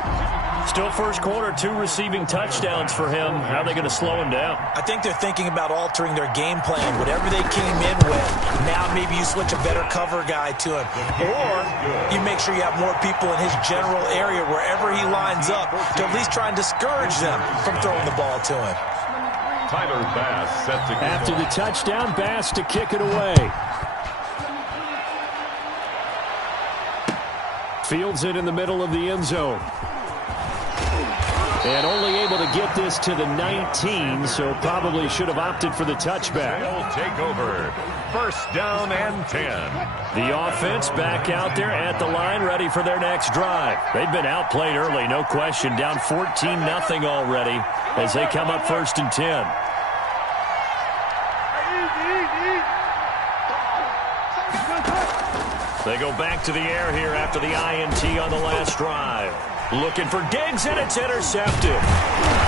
Still first quarter, 2 receiving touchdowns for him. How are they going to slow him down? I think they're thinking about altering their game plan. Whatever they came in with, now maybe you switch a better cover guy to him. Or you make sure you have more people in his general area wherever he lines up to at least try and discourage them from throwing the ball to him. Tyler Bass set to kick After the touchdown, Bass to kick it away. Fields it in the middle of the end zone. And only able to get this to the 19, so probably should have opted for the touchback. They'll take over. First down and 10. The offense back out there at the line, ready for their next drive. They've been outplayed early, no question, down 14-0 already as they come up first and 10. They go back to the air here after the INT on the last drive. Looking for Diggs, and it's intercepted.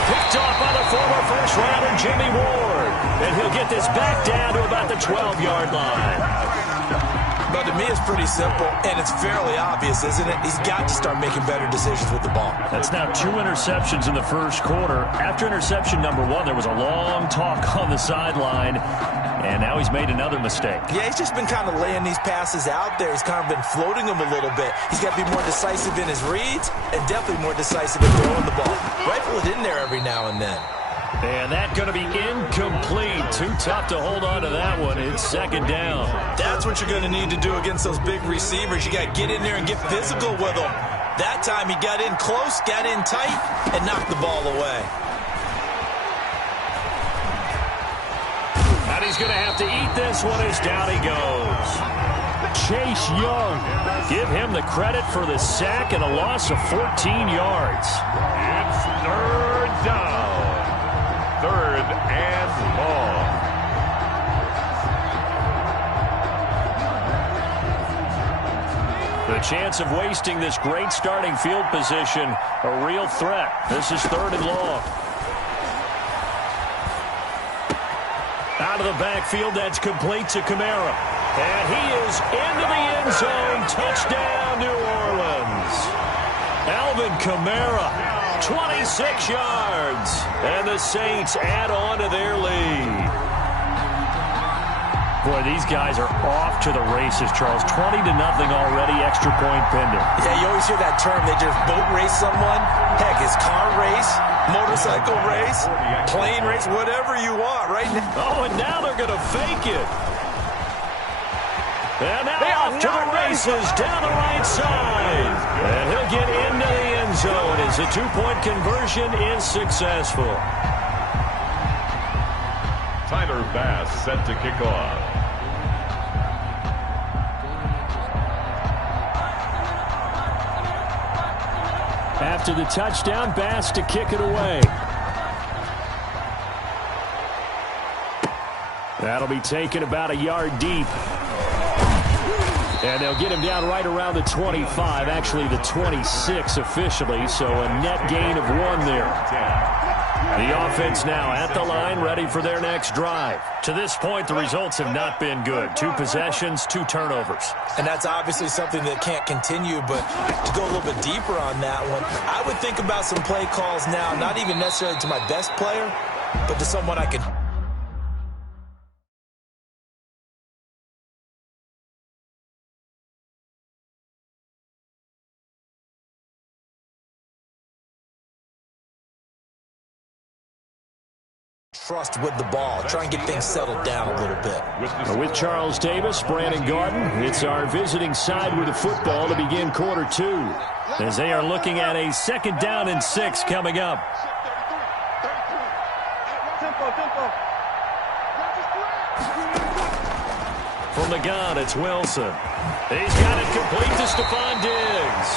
Picked off by the former first-rounder Jimmy Ward. And he'll get this back down to about the 12-yard line. But to me, it's pretty simple, and it's fairly obvious, isn't it? He's got to start making better decisions with the ball. That's now 2 interceptions in the first quarter. After interception number 1, there was a long talk on the sideline, and now he's made another mistake. Yeah, he's just been kind of laying these passes out there. He's kind of been floating them a little bit. He's got to be more decisive in his reads and definitely more decisive in throwing the ball. Rifle it in there every now and then. And that's going to be incomplete. Too tough to hold on to that one. It's second down. That's what you're going to need to do against those big receivers. You got to get in there and get physical with them. That time he got in close, got in tight, and knocked the ball away. And he's going to have to eat this one as down he goes. Chase Young. Give him the credit for the sack and a loss of 14 yards. It's third down. Third and long. The chance of wasting this great starting field position, a real threat. This is third and long. Out of the backfield, that's complete to Kamara. And he is into the end zone. Touchdown, New Orleans. Alvin Kamara. 26 yards, and the Saints add on to their lead. Boy, these guys are off to the races, Charles. 20-0 already, extra point pending. Yeah, you always hear that term. They just boat race someone. Heck, it's car race, motorcycle race, plane race, whatever you want right now. Oh, and now they're going to fake it. And now off to the races down the right side. And he'll get into the end zone as a 2-point conversion is successful. Tyler Bass set to kick off. After the touchdown, Bass to kick it away. That'll be taken about a yard deep. And they'll get him down right around the 25, actually the 26 officially, so a net gain of 1 there. The offense now at the line, ready for their next drive. To this point, the results have not been good. 2 possessions, 2 turnovers. And that's obviously something that can't continue, but to go a little bit deeper on that one, I would think about some play calls now, not even necessarily to my best player, but to someone I can trust with the ball. Try and get things settled down a little bit. With Charles Davis, Brandon Garden, it's our visiting side with the football to begin quarter 2. As they are looking at a 2nd down and 6 coming up. From the gun, it's Wilson. He's got it complete to Stephon Diggs.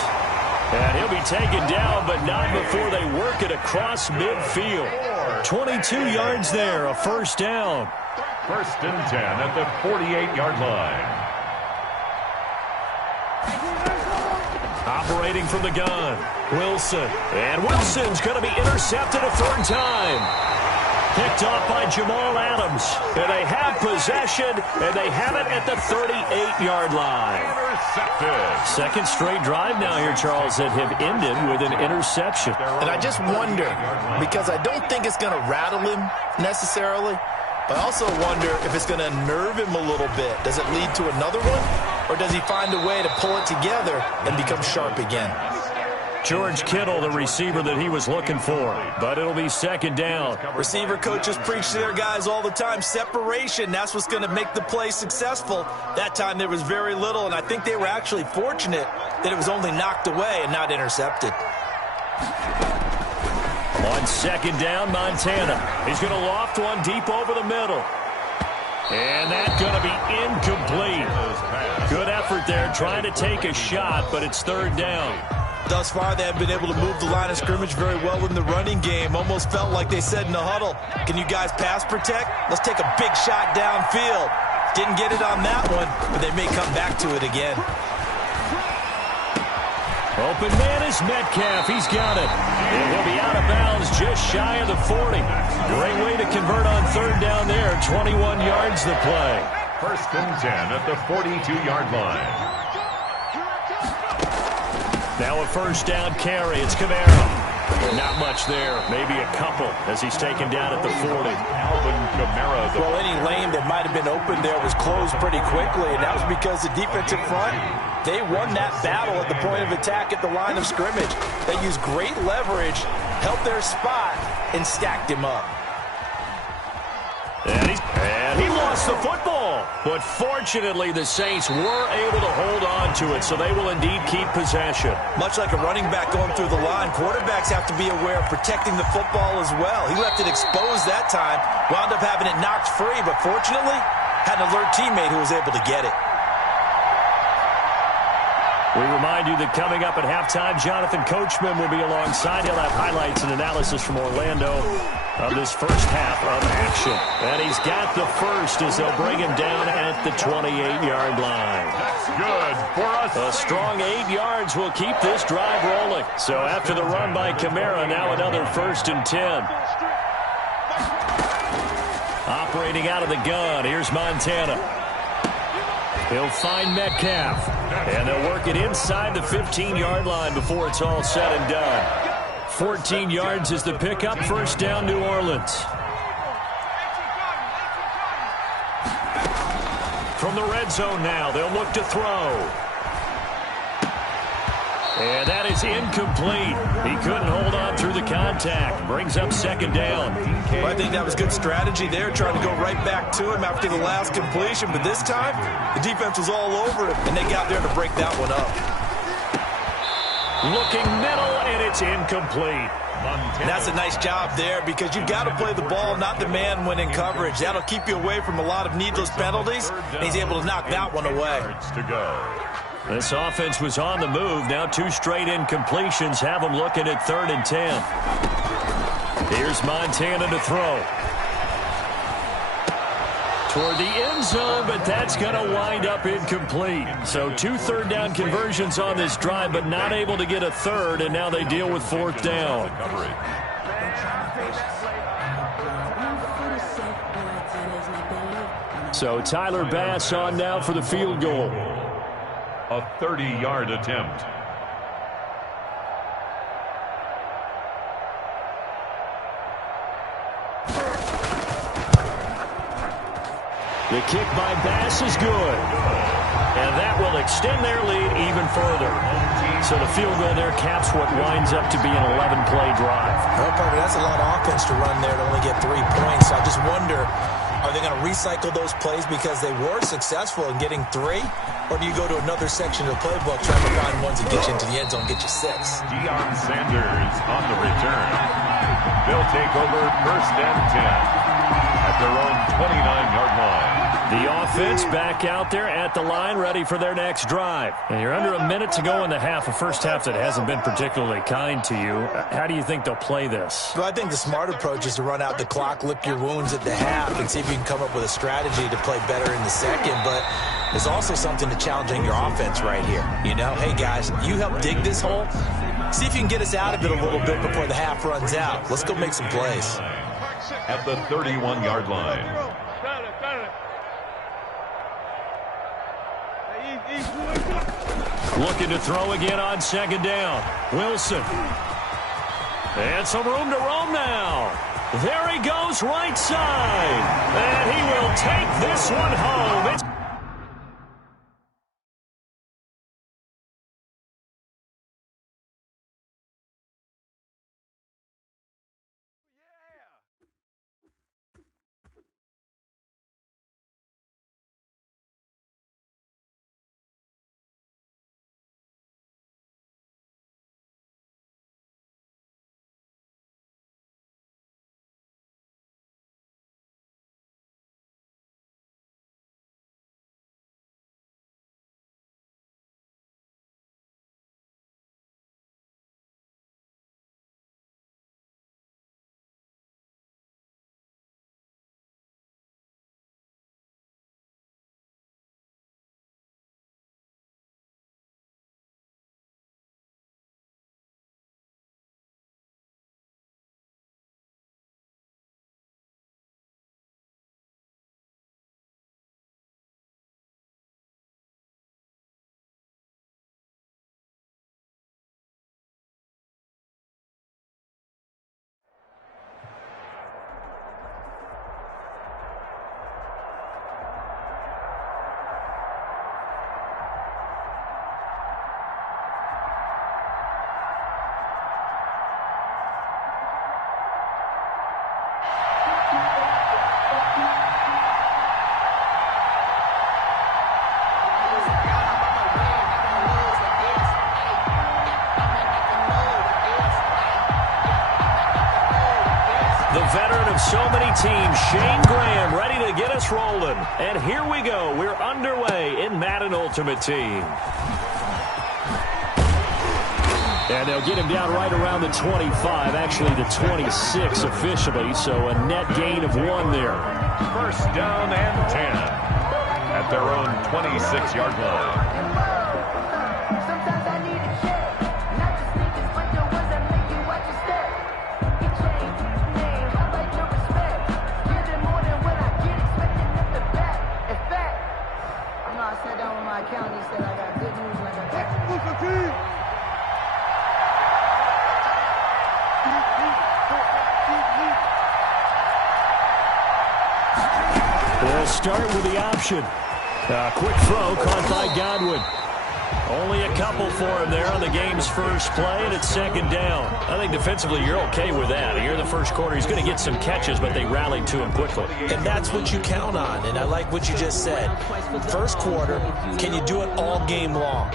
And he'll be taken down, but not before they work it across midfield. 22 yards there, a first down. First and 10 at the 48-yard line. Operating from the gun, Wilson. And Wilson's going to be intercepted a 3rd time. Picked off by Jamal Adams. And they have possession, and they have it at the 38-yard line. Intercepted. 2nd straight drive now here, Charles, that have ended with an interception. And I just wonder, because I don't think it's going to rattle him necessarily, but I also wonder if it's going to nerve him a little bit. Does it lead to another one, or does he find a way to pull it together and become sharp again? George Kittle, the receiver that he was looking for, but it'll be 2nd down. Receiver coaches preach to their guys all the time. Separation, that's what's going to make the play successful. That time there was very little, and I think they were actually fortunate that it was only knocked away and not intercepted. On second down, Montana. He's going to loft one deep over the middle. And that's going to be incomplete. Good effort there trying to take a shot, but it's third down. Thus far, they have been able to move the line of scrimmage very well in the running game. Almost felt like they said in the huddle, can you guys pass protect? Let's take a big shot downfield. Didn't get it on that one, but they may come back to it again. Open man is Metcalf. He's got it. And he'll be out of bounds just shy of the 40. Great way to convert on third down there. 21 yards the play. First and 10 at the 42-yard line. Now a first down carry. It's Camara. Not much there. Maybe a couple as he's taken down at the 40. Alvin Kamara. Well, any lane that might have been open there was closed pretty quickly, and that was because the defensive front, they won that battle at the point of attack at the line of scrimmage. They used great leverage, held their spot, and stacked him up. And he lost the football. But fortunately, the Saints were able to hold on to it, so they will indeed keep possession. Much like a running back going through the line, quarterbacks have to be aware of protecting the football as well. He left it exposed that time, wound up having it knocked free, but fortunately, had an alert teammate who was able to get it. We remind you that coming up at halftime, Jonathan Coachman will be alongside. He'll have highlights and analysis from Orlando of this first half of action. And he's got the first as they'll bring him down at the 28-yard line. That's good for us. A strong 8 yards will keep this drive rolling. So after the run by Kamara, now another first and 10. Operating out of the gun, here's Montana. He'll find Metcalf. And they'll work it inside the 15-yard line before it's all said and done. 14 yards is the pickup. First down, New Orleans. From the red zone now, they'll look to throw. And that is incomplete. He couldn't hold on through the contact. Brings up second down. Well, I think that was good strategy there, trying to go right back to him after the last completion. But this time, the defense was all over him, and they got there to break that one up. Looking middle, and it's incomplete. And that's a nice job there because you've got to play the ball, not the man when in coverage. That'll keep you away from a lot of needless penalties, and he's able to knock that one away. This offense was on the move. Now 2 straight incompletions have them looking at 3rd and 10. Here's Montana to throw. Toward the end zone, but that's going to wind up incomplete. So 2 third-down conversions on this drive, but not able to get a third, and now they deal with 4th down. So Tyler Bass on now for the field goal. A 30-yard attempt. The kick by Bass is good. And that will extend their lead even further. So the field goal there caps what winds up to be an 11-play drive. Well, Parker, that's a lot of offense to run there to only get 3 points. So I just wonder, are they going to recycle those plays because they were successful in getting 3? Or do you go to another section of the playbook trying to find ones that get you into the end zone and get you 6? Deion Sanders on the return. They'll take over first and 10 at their own 29-yard line. The offense back out there at the line, ready for their next drive. And you're under a minute to go in the half, a first half that hasn't been particularly kind to you. How do you think they'll play this? Well, I think the smart approach is to run out the clock, lick your wounds at the half, and see if you can come up with a strategy to play better in the second. But there's also something to challenging your offense right here. You know, hey, guys, you help dig this hole. See if you can get us out of it a little bit before the half runs out. Let's go make some plays. At the 31-yard line. Looking to throw again on second down. Wilson. And some room to roam now. There he goes right side. And he will take this one home. It's The veteran of so many teams, Shane Graham, ready to get us rolling. And here we go. We're underway in Madden Ultimate Team. And they'll get him down right around the 25, actually the 26 officially, so a net gain of 1 there. First down and 10 at their own 26-yard line. They'll start with the option. Quick throw caught by Godwin. Only a couple for him there on the game's first play, and it's second down. I think defensively you're okay with that. Here in the first quarter, he's going to get some catches, but they rallied to him quickly. And that's what you count on, and I like what you just said. First quarter, can you do it all game long?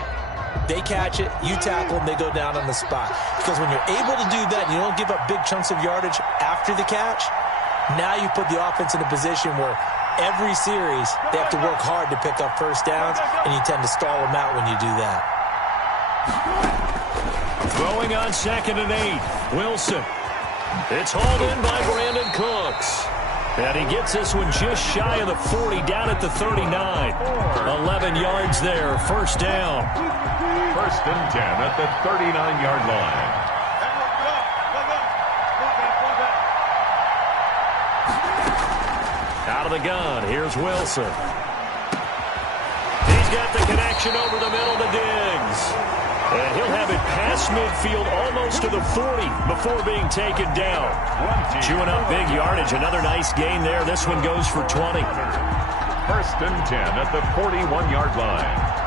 They catch it, you tackle them, they go down on the spot. Because when you're able to do that and you don't give up big chunks of yardage after the catch, now you put the offense in a position where every series they have to work hard to pick up first downs, and you tend to stall them out when you do that. Throwing on 2nd and 8. Wilson. It's hauled in by Brandon Cooks. And he gets this one just shy of the 40, down at the 39. 11 yards there, first down. First and 10 at the 39-yard line. Out of the gun, here's Wilson. He's got the connection over the middle to Diggs. And he'll have it past midfield almost to the 40 before being taken down. Chewing up big yardage, another nice gain there. This one goes for 20. First and 10 at the 41-yard line.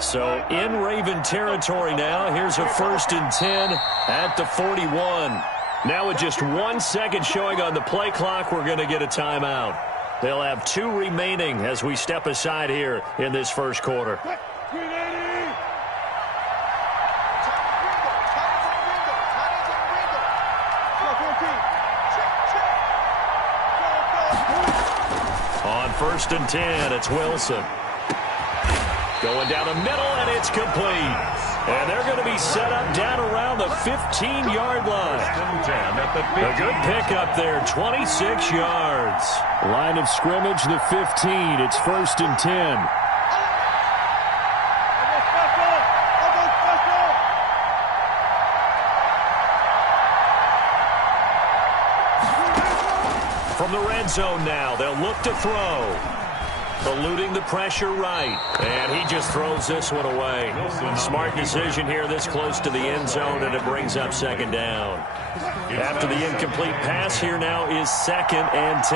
So in Raven territory now. Here's a first and 10 at the 41. Now with just 1 second showing on the play clock, we're going to get a timeout. They'll have 2 remaining as we step aside here in this first quarter. On first and 10, it's Wilson. Going down the middle, and it's complete. And they're going to be set up down around the 15-yard line. A good pickup there, 26 yards. Line of scrimmage, the 15. It's first and 10. From the red zone now, they'll look to throw. Eluding the pressure right. And he just throws this one away. Smart decision here this close to the end zone, and it brings up second down. After the incomplete pass, here now is 2nd and 10.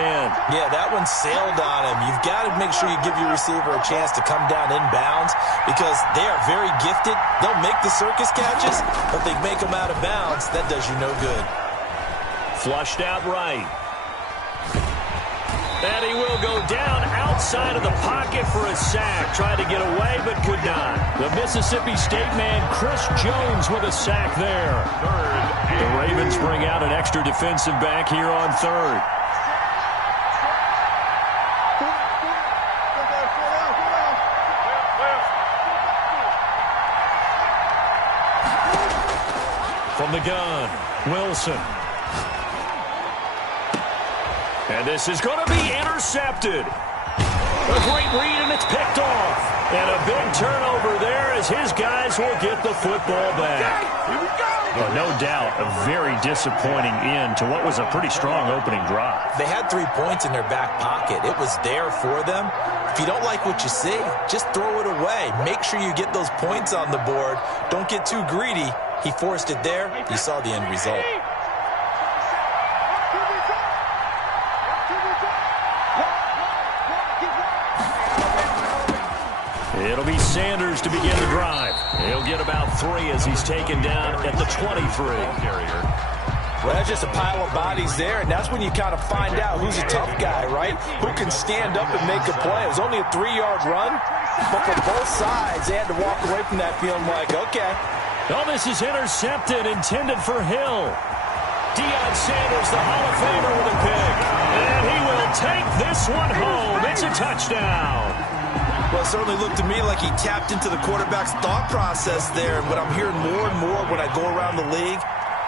Yeah, that one sailed on him. You've got to make sure you give your receiver a chance to come down inbounds because they are very gifted. They'll make the circus catches, but they make them out of bounds. That does you no good. Flushed out right. And he will go down outside of the pocket for a sack. Tried to get away, but could not. The Mississippi State man, Chris Jones, with a sack there. The Ravens bring out an extra defensive back here on 3rd. From the gun, Wilson. And this is going to be intercepted. A great read, and it's picked off. And a big turnover there as his guys will get the football back. Well, no doubt a very disappointing end to what was a pretty strong opening drive. They had 3 points in their back pocket. It was there for them. If you don't like what you see, just throw it away. Make sure you get those points on the board. Don't get too greedy. He forced it there. You saw the end result. It'll be Sanders to begin the drive. He'll get about 3 as he's taken down at the 23. Well, that's just a pile of bodies there, and that's when you kind of find out who's a tough guy, right? Who can stand up and make a play. It was only a 3-yard run, but for both sides, they had to walk away from that feeling like, okay. Oh, this is intercepted, intended for Hill. Deion Sanders, the Hall of Famer, with a pick. And he will take this one home. It's a touchdown. Well, it certainly looked to me like he tapped into the quarterback's thought process there. And what I'm hearing more and more when I go around the league,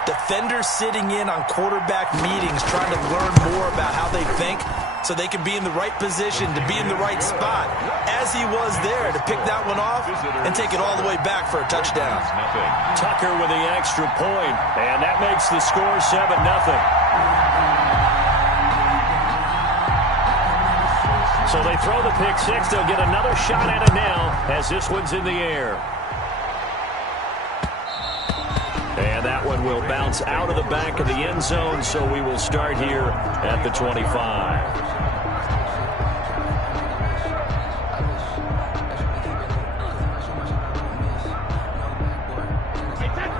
defenders sitting in on quarterback meetings trying to learn more about how they think so they can be in the right position to be in the right spot, as he was there to pick that one off and take it all the way back for a touchdown. Tucker with the extra point, and that makes the score 7-0. So they throw the pick six. They'll get another shot at it now as this one's in the air. And that one will bounce out of the back of the end zone, so we will start here at the 25.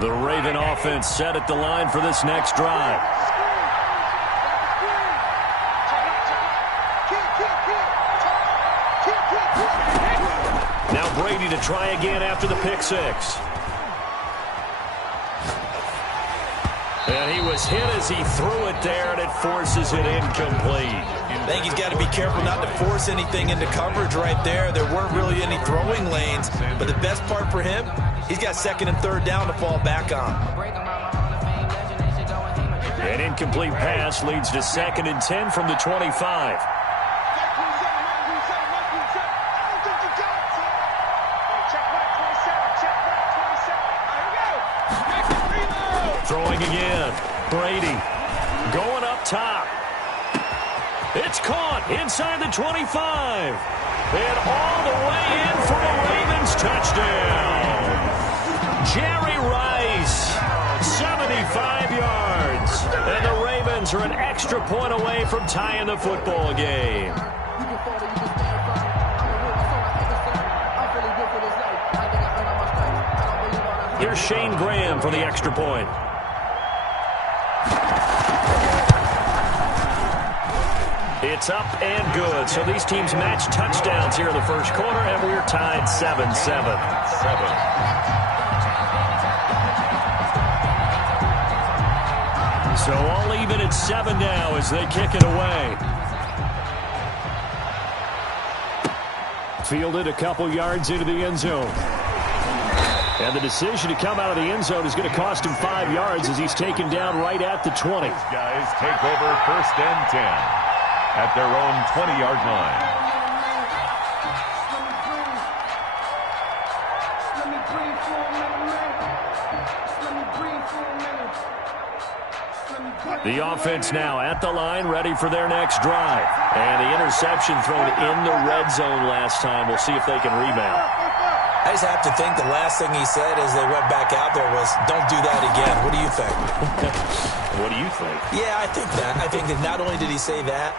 The Raven offense set at the line for this next drive. Now Brady to try again after the pick six. And he was hit as he threw it there, and it forces it incomplete. I think he's got to be careful not to force anything into coverage right there. There weren't really any throwing lanes, but the best part for him, he's got second and third down to fall back on. An incomplete pass leads to 2nd and 10 from the 25. Throwing again. Brady going up top. It's caught inside the 25. And all the way in for a Ravens touchdown. Jerry Rice, 75 yards. And the Ravens are an extra point away from tying the football game. Here's Shane Graham for the extra point. It's up and good. So these teams match touchdowns here in the first quarter, and we're tied 7-7. So all even at 7 now as they kick it away. Fielded a couple yards into the end zone. And the decision to come out of the end zone is going to cost him 5 yards as he's taken down right at the 20. These guys take over 1st and 10 at their own 20-yard line. The offense now at the line, ready for their next drive. And the interception thrown in the red zone last time. We'll see if they can rebound. I just have to think the last thing he said as they went back out there was, don't do that again. What do you think? What do you think? Yeah, I think that. I think that not only did he say that,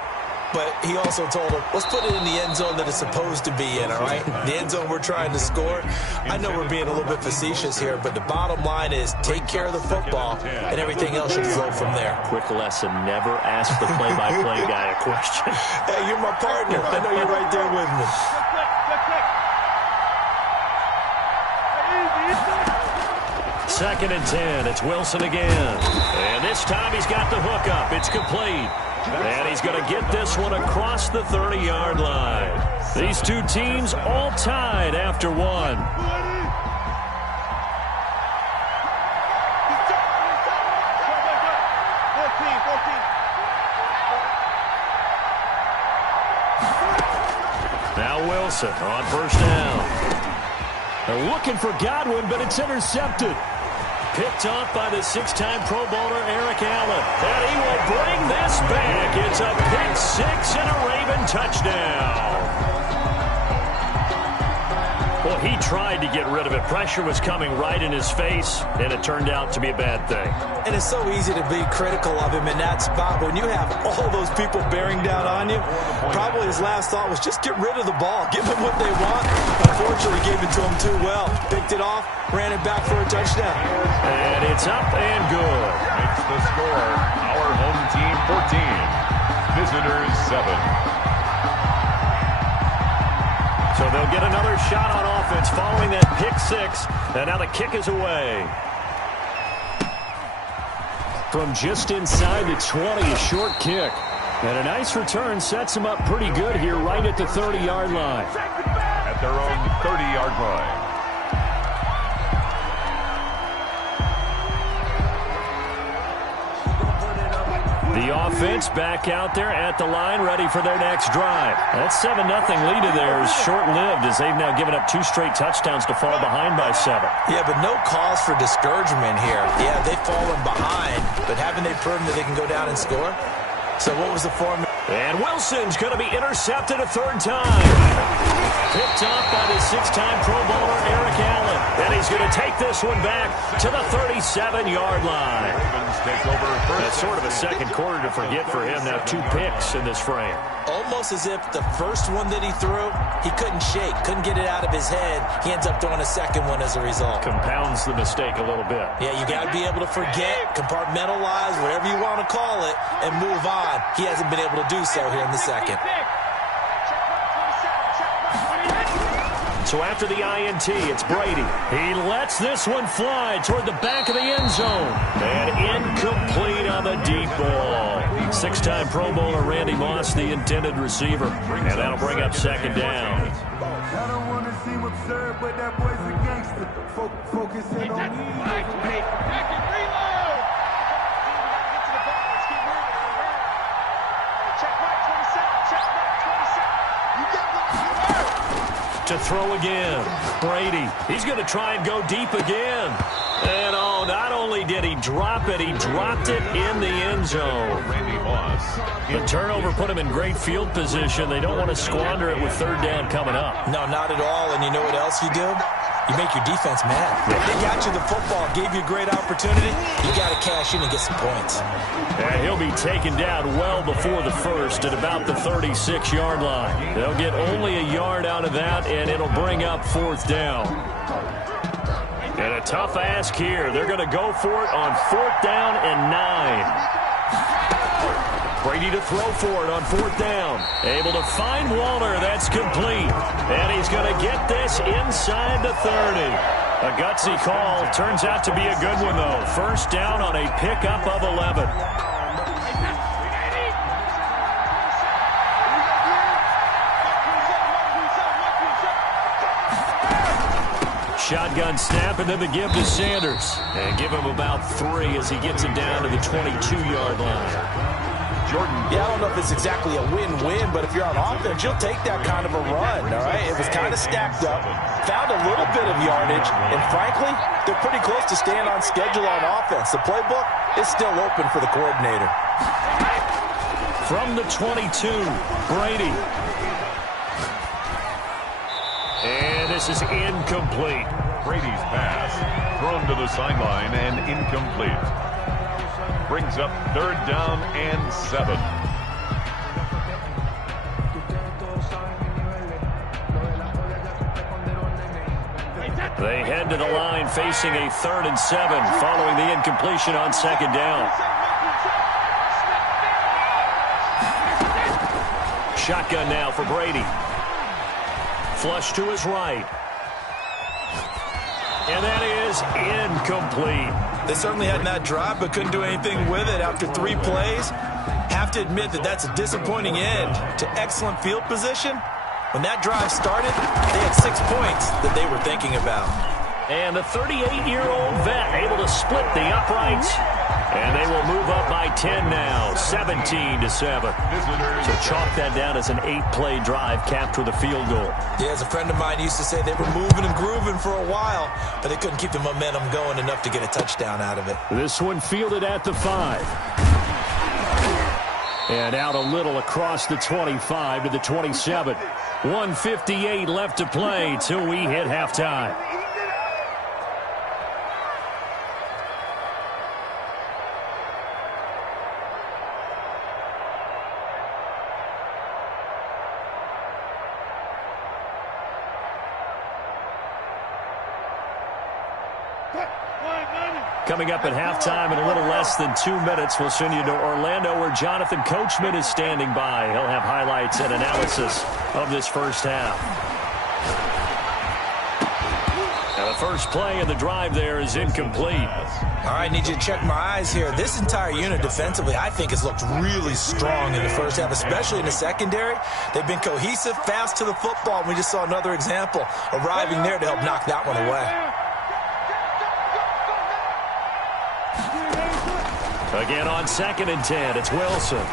but he also told him, let's put it in the end zone that it's supposed to be in, all right? The end zone we're trying to score. I know we're being a little bit facetious here, but the bottom line is take care of the football, and everything else should flow from there. Quick lesson, never ask the play-by-play guy a question. Hey, you're my partner. I know you're right there with me. Second and 10. It's Wilson again. And this time he's got the hook up. It's complete. And he's going to get this one across the 30-yard line. These two teams all tied after one. Now Wilson on 1st down. They're looking for Godwin, but it's intercepted. Picked off by the 6-time Pro Bowler Eric Allen. And he will bring this back. It's a pick six and a Raven touchdown. Well, he tried to get rid of it. Pressure was coming right in his face, and it turned out to be a bad thing. And it's so easy to be critical of him in that spot. When you have all those people bearing down on you, probably his last thought was just get rid of the ball. Give them what they want. Unfortunately, gave it to him too well. Picked it off, ran it back for a touchdown. And it's up and good. Makes the score our home team 14, visitors 7. So they'll get another shot on offense following that pick six. And now the kick is away. From just inside the 20, a short kick. And a nice return sets him up pretty good here right at the 30-yard line. At their own 30-yard line. The offense back out there at the line, ready for their next drive. That 7-0 lead of theirs short-lived as they've now given up 2 straight touchdowns to fall behind by 7. Yeah, but no cause for discouragement here. Yeah, they've fallen behind, but haven't they proven that they can go down and score? So what was the formula? And Wilson's going to be intercepted a third time. Picked off by the 6-time Pro Bowler Eric Allen. And he's going to take this one back to the 37-yard line. Ravens take over first. That's sort of a second quarter to forget for him. Now 2 picks in this frame. Almost as if the first one that he threw, he couldn't shake, couldn't get it out of his head. He ends up throwing a second one as a result. Compounds the mistake a little bit. Yeah, you got to be able to forget, compartmentalize, whatever you want to call it, and move on. He hasn't been able to do so here in the second. So after the INT, it's Brady. He lets this one fly toward the back of the end zone. And incomplete on the deep ball. 6-time Pro Bowler Randy Moss, the intended receiver. And that'll bring up second down. I don't want to seem absurd, but that boy's a gangster. Focusing on me. To throw again. Brady. He's going to try and go deep again. And oh, not only did he drop it, he dropped it in the end zone. Randy Moss. The turnover put him in great field position. They don't want to squander it with third down coming up. No, not at all. And you know what else you do? You make your defense mad. They got you the football, gave you a great opportunity. You got to cash in and get some points. And he'll be taken down well before the first at about the 36-yard line. They'll get only a yard out of that, and it'll bring up fourth down. And a tough ask here. They're going to go for it on 4th down and 9. Brady to throw for it on 4th down. Able to find Waller. That's complete. And he's going to get this inside the 30. A gutsy call. Turns out to be a good one, though. First down on a pickup of 11. Shotgun snap, and then the give to Sanders. And give him about 3 as he gets it down to the 22-yard line. Jordan. Yeah, I don't know if it's exactly a win-win, but if you're on offense, you'll take that kind of a run, all right? It was kind of stacked up, found a little bit of yardage, and frankly, they're pretty close to staying on schedule on offense. The playbook is still open for the coordinator. From the 22, Brady. And this is incomplete. Brady's pass thrown to the sideline and incomplete. Brings up 3rd down and 7. They head to the line facing a 3rd and 7 following the incompletion on 2nd down. Shotgun now for Brady. Flush to his right. And that is incomplete. They certainly had that drive, but couldn't do anything with it after 3 plays. Have to admit that that's a disappointing end to excellent field position. When that drive started, they had 6 points that they were thinking about. And the 38-year-old vet able to split the uprights. And they will move up by 10 now, 17-7. So chalk that down as an 8-play drive capped with a field goal. Yeah, as a friend of mine used to say, they were moving and grooving for a while, but they couldn't keep the momentum going enough to get a touchdown out of it. This one fielded at the 5. And out a little across the 25 to the 27. 1:58 left to play till we hit halftime. Coming up at halftime in a little less than 2 minutes, we'll send you to Orlando where Jonathan Coachman is standing by. He'll have highlights and analysis of this first half. Now the first play of the drive there is incomplete. All right, need you to check my eyes here. This entire unit defensively, I think, has looked really strong in the first half, especially in the secondary. They've been cohesive, fast to the football, and we just saw another example arriving there to help knock that one away. Again on 2nd and 10, it's Wilson.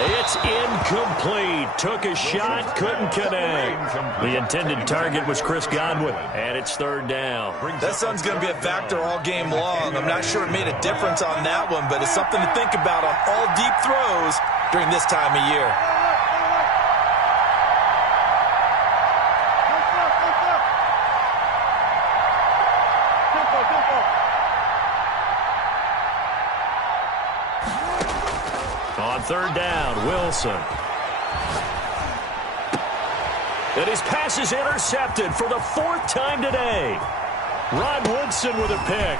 It's incomplete. Took a shot, couldn't connect. The intended target was Chris Godwin, and it's 3rd down. That sun's going to be a factor all game long. I'm not sure it made a difference on that one, but it's something to think about on all deep throws during this time of year. On 3rd down, Wilson. And his pass is intercepted for the 4th time today. Rod Woodson with a pick.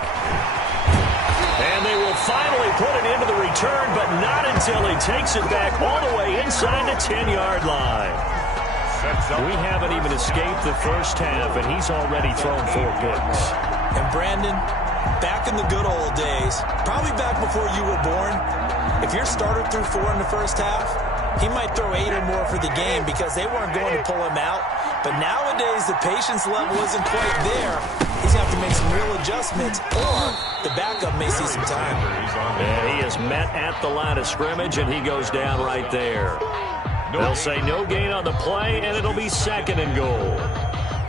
And they will finally put it into the return, but not until he takes it back all the way inside the 10-yard line. We haven't even escaped the first half, and he's already thrown 4 picks. And Brandon, back in the good old days, probably back before you were born, if your starter threw 4 in the first half, he might throw 8 or more for the game because they weren't going to pull him out. But nowadays, the patience level isn't quite there. He's going to have to make some real adjustments, or the backup may see some time. And he is met at the line of scrimmage, and he goes down right there. They'll say no gain on the play, and it'll be 2nd and goal.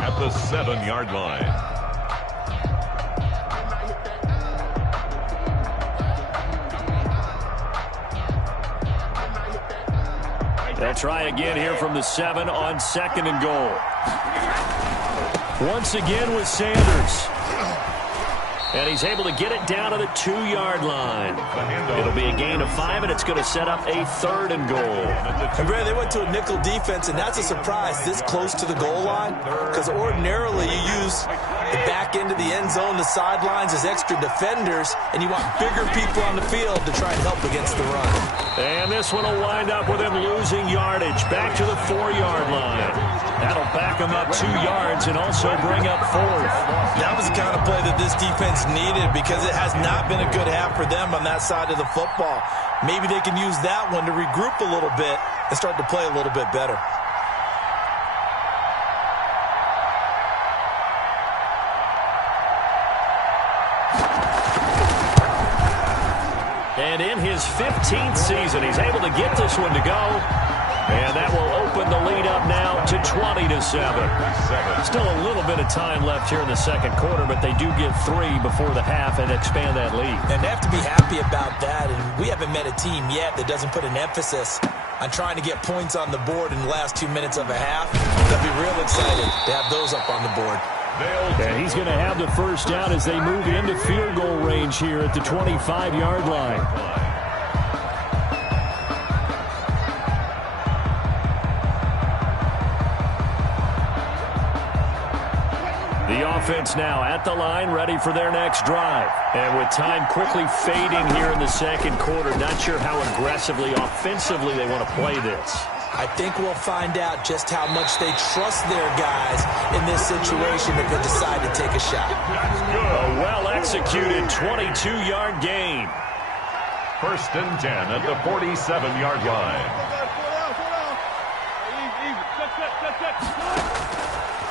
At the 7-yard line. They'll try again here from the 7 on 2nd and goal. Once again with Sanders. And he's able to get it down to the 2-yard line. It'll be a gain of 5, and it's going to set up a 3rd and goal. And Brad, they went to a nickel defense, and that's a surprise this close to the goal line, because ordinarily you use the back end of the end zone, the sidelines as extra defenders, and you want bigger people on the field to try and help against the run. And this one will wind up with him losing yardage back to the 4-yard line. That'll back him up 2 yards and also bring up 4th. That was the kind of play that this defense needed because it has not been a good half for them on that side of the football. Maybe they can use that one to regroup a little bit and start to play a little bit better. And in his 15th season, he's able to get this one to go. And that will open the lead up now to 20-7. Still a little bit of time left here in the 2nd quarter, but they do get 3 before the half and expand that lead. And they have to be happy about that. And we haven't met a team yet that doesn't put an emphasis on trying to get points on the board in the last 2 minutes of a half. They'll be real excited to have those up on the board. And he's going to have the first down as they move into field goal range here at the 25-yard line. The offense now at the line, ready for their next drive. And with time quickly fading here in the 2nd quarter, not sure how aggressively, offensively they want to play this. I think we'll find out just how much they trust their guys in this situation if they decide to take a shot. A well-executed 22-yard gain. 1st and 10 at the 47-yard line.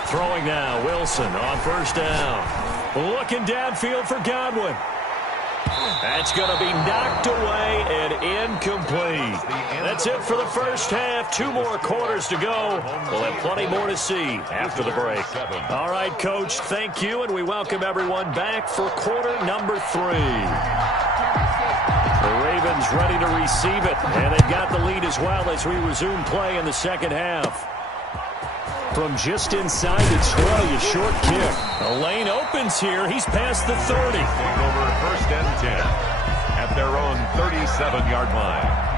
Throwing now, Wilson on 1st down. Looking downfield for Godwin. That's going to be knocked away and incomplete. That's it for the first half. 2 more quarters to go. We'll have plenty more to see after the break. All right, Coach, thank you, and we welcome everyone back for quarter number 3. The Ravens Ravens ready to receive it. And they've got the lead as well as we resume play in the second half. From just inside the 20, a short kick. The lane opens here. He's past the 30. Take over first and 10 at their own 37-yard line.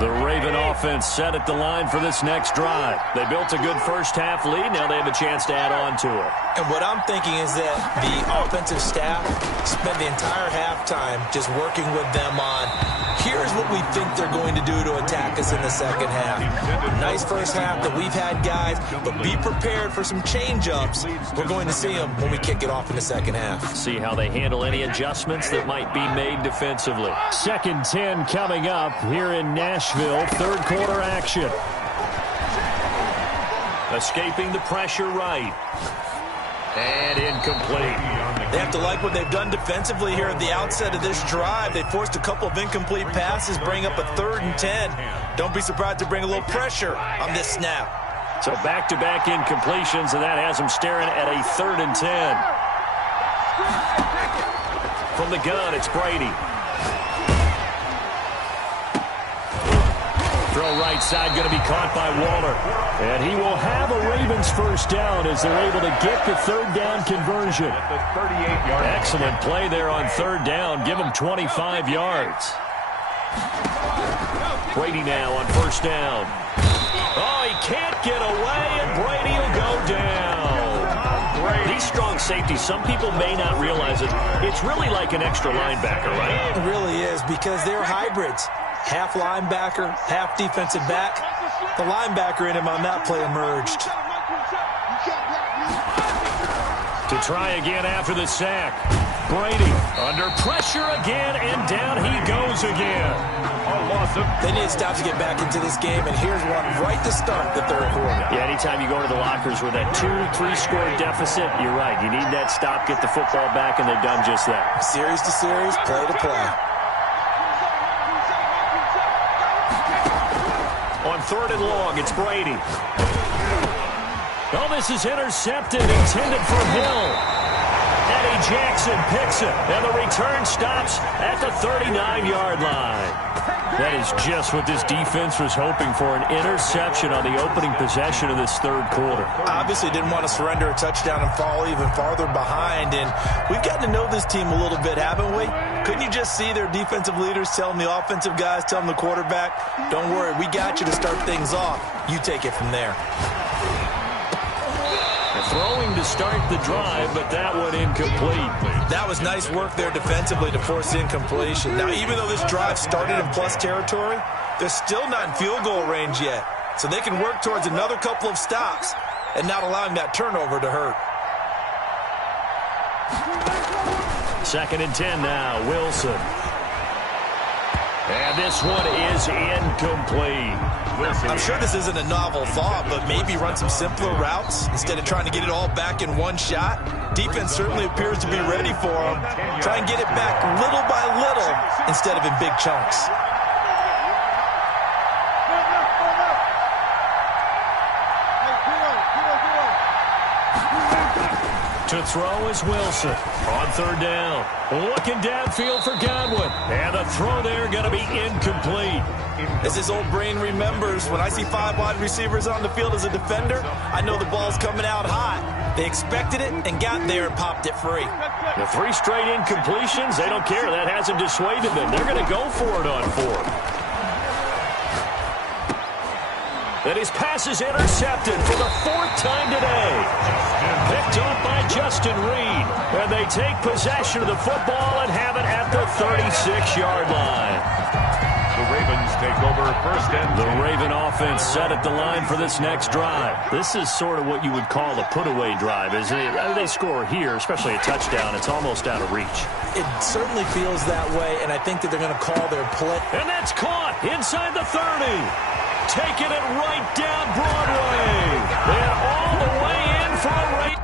The Raven offense set at the line for this next drive. They built a good first-half lead. Now they have a chance to add on to it. And what I'm thinking is that the offensive staff spent the entire halftime just working with them on, here's what we think they're going to do to attack us in the second half. Nice first half that we've had, guys, but be prepared for some change-ups. We're going to see them when we kick it off in the second half. See how they handle any adjustments that might be made defensively. Second 10 coming up here in Nashville. Third quarter action. Escaping the pressure right. And incomplete. They have to like what they've done defensively here at the outset of this drive. They forced a couple of incomplete passes, bring up a 3rd and 10. Don't be surprised to bring a little pressure on this snap. So back-to-back incompletions, and that has them staring at a 3rd and 10. From the gun, it's Brady. Throw right side going to be caught by Waller. And he will have a Ravens first down as they're able to get the third down conversion. At the 38-yard line. Excellent play there on third down. Give them 25 yards. Brady now on first down. Oh, he can't get away, and Brady will go down. These strong safeties, some people may not realize it. It's really like an extra linebacker, right? It really is, because they're hybrids. Half linebacker, half defensive back. The linebacker in him on that play emerged. To try again after the sack. Brady under pressure again, and down he goes again. They need to stop to get back into this game, and here's one right to start the third quarter. Yeah, anytime you go to the lockers with that 2-3 score deficit, you're right. You need that stop, get the football back, and they've done just that. Series to series, play to play. On 3rd and long, it's Brady. Oh, this is intercepted, intended for Hill. Eddie Jackson picks it, and the return stops at the 39-yard line. That is just what this defense was hoping for, an interception on the opening possession of this third quarter. Obviously didn't want to surrender a touchdown and fall even farther behind, and we've gotten to know this team a little bit, haven't we? Couldn't you just see their defensive leaders telling the offensive guys, telling the quarterback, don't worry, we got you to start things off. You take it from there. Throwing to start the drive, but that one incomplete. That was nice work there defensively to force the incompletion. Now, even though this drive started in plus territory, they're still not in field goal range yet. So they can work towards another couple of stops and not allowing that turnover to hurt. 2nd and 10 now, Wilson. And this one is incomplete. I'm sure this isn't a novel thought, but maybe run some simpler routes instead of trying to get it all back in one shot. Defense certainly appears to be ready for them. Try and get it back little by little instead of in big chunks. To throw is Wilson on 3rd down. Looking downfield for Godwin. And the throw there going to be incomplete. As his old brain remembers, when I see 5 wide receivers on the field as a defender, I know the ball's coming out hot. They expected it and got there and popped it free. The 3 straight incompletions, they don't care. That hasn't dissuaded them. They're going to go for it on 4th. And his pass is intercepted for the 4th time today. Picked off by Justin Reed. And they take possession of the football and have it at the 36-yard line. The Ravens take over first and 10. The Raven offense set at the line for this next drive. This is sort of what you would call a put-away drive, isn't it? They score here, especially a touchdown. It's almost out of reach. It certainly feels that way, and I think that they're going to call their play. And that's caught inside the 30. Taking it right down Broadway. And all the way in for a race.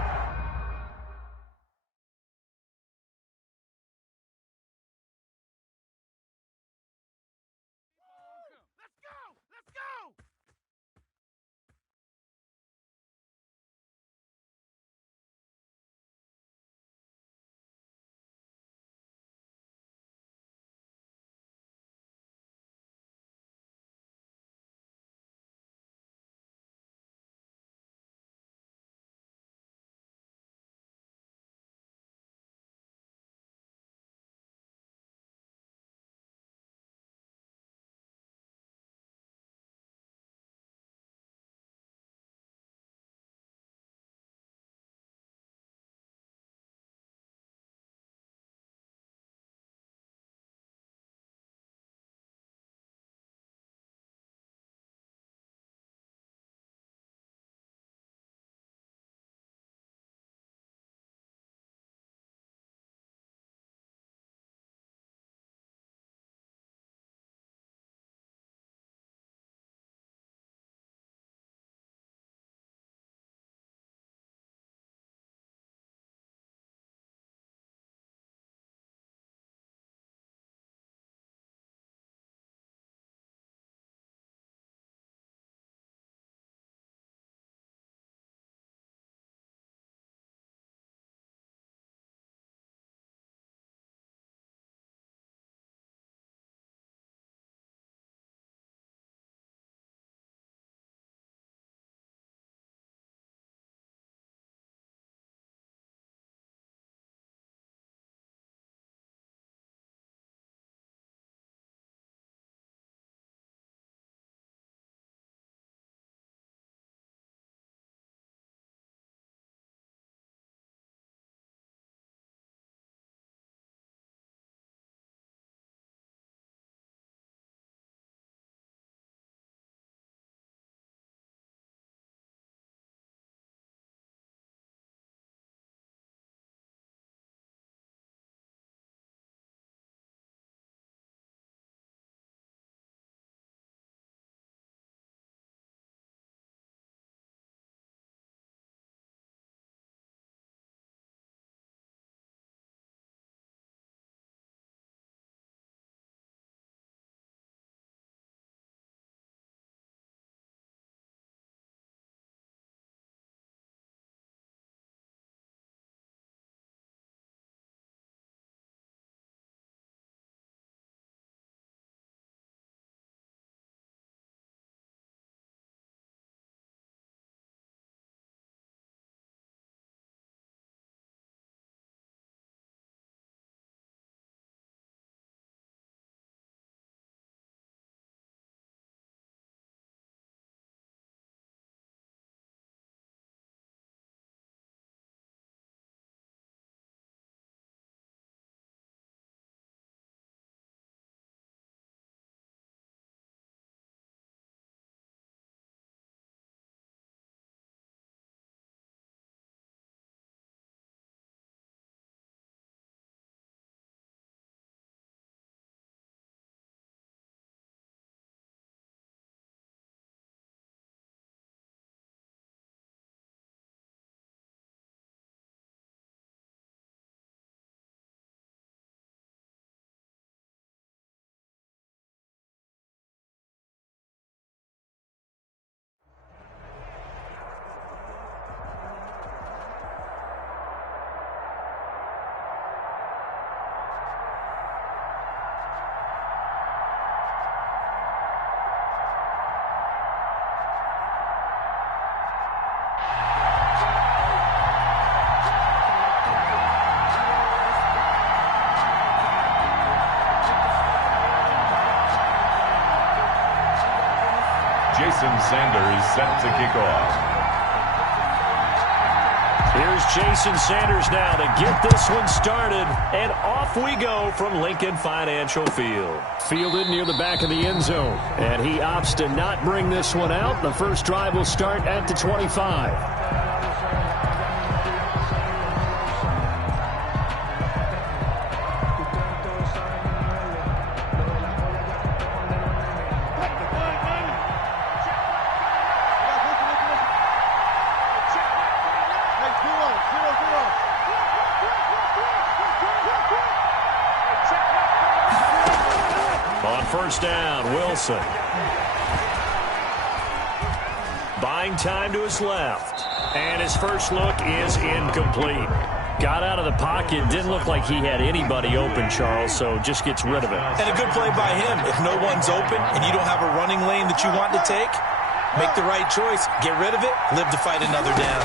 Jason Sanders set to kick off. Here's Jason Sanders now to get this one started. And off we go from Lincoln Financial Field. Fielded near the back of the end zone. And he opts to not bring this one out. The first drive will start at the 25. First down, Wilson. Buying time to his left. And his first look is incomplete. Got out of the pocket. Didn't look like he had anybody open, Charles, so just gets rid of it. And a good play by him. If no one's open and you don't have a running lane that you want to take, make the right choice. Get rid of it. Live to fight another down.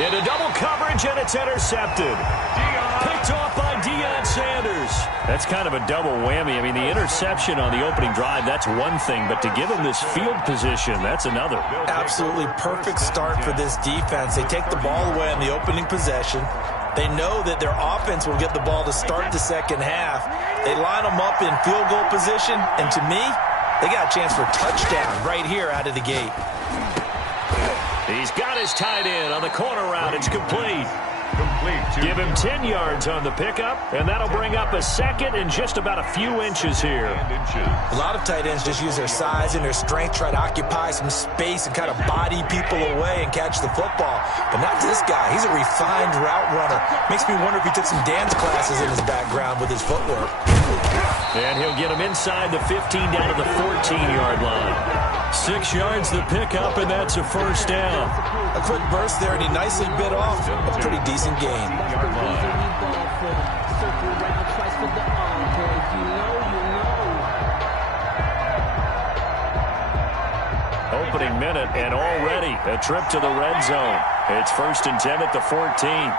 Into double coverage, and it's intercepted. Picked off by Deion Sanders. That's kind of a double whammy. I mean, the interception on the opening drive, that's one thing, but to give him this field position, that's another. Absolutely perfect start for this defense. They take the ball away on the opening possession. They know that their offense will get the ball to start the second half. They line them up in field goal position, and to me, they got a chance for a touchdown right here out of the gate. He's got his tight end on the corner route. It's complete. Give him 10 yards on the pickup, and that'll bring up a second and just about a few inches here. A lot of tight ends just use their size and their strength, try to occupy some space and kind of body people away and catch the football. But not this guy. He's a refined route runner. Makes me wonder if he took some dance classes in his background with his footwork. And he'll get him inside the 15 down to the 14-yard line. 6 yards the pickup, and that's a first down. A quick burst there, and he nicely bit off a pretty decent gain. Opening minute, and already a trip to the red zone. It's 1st and 10 at the 14.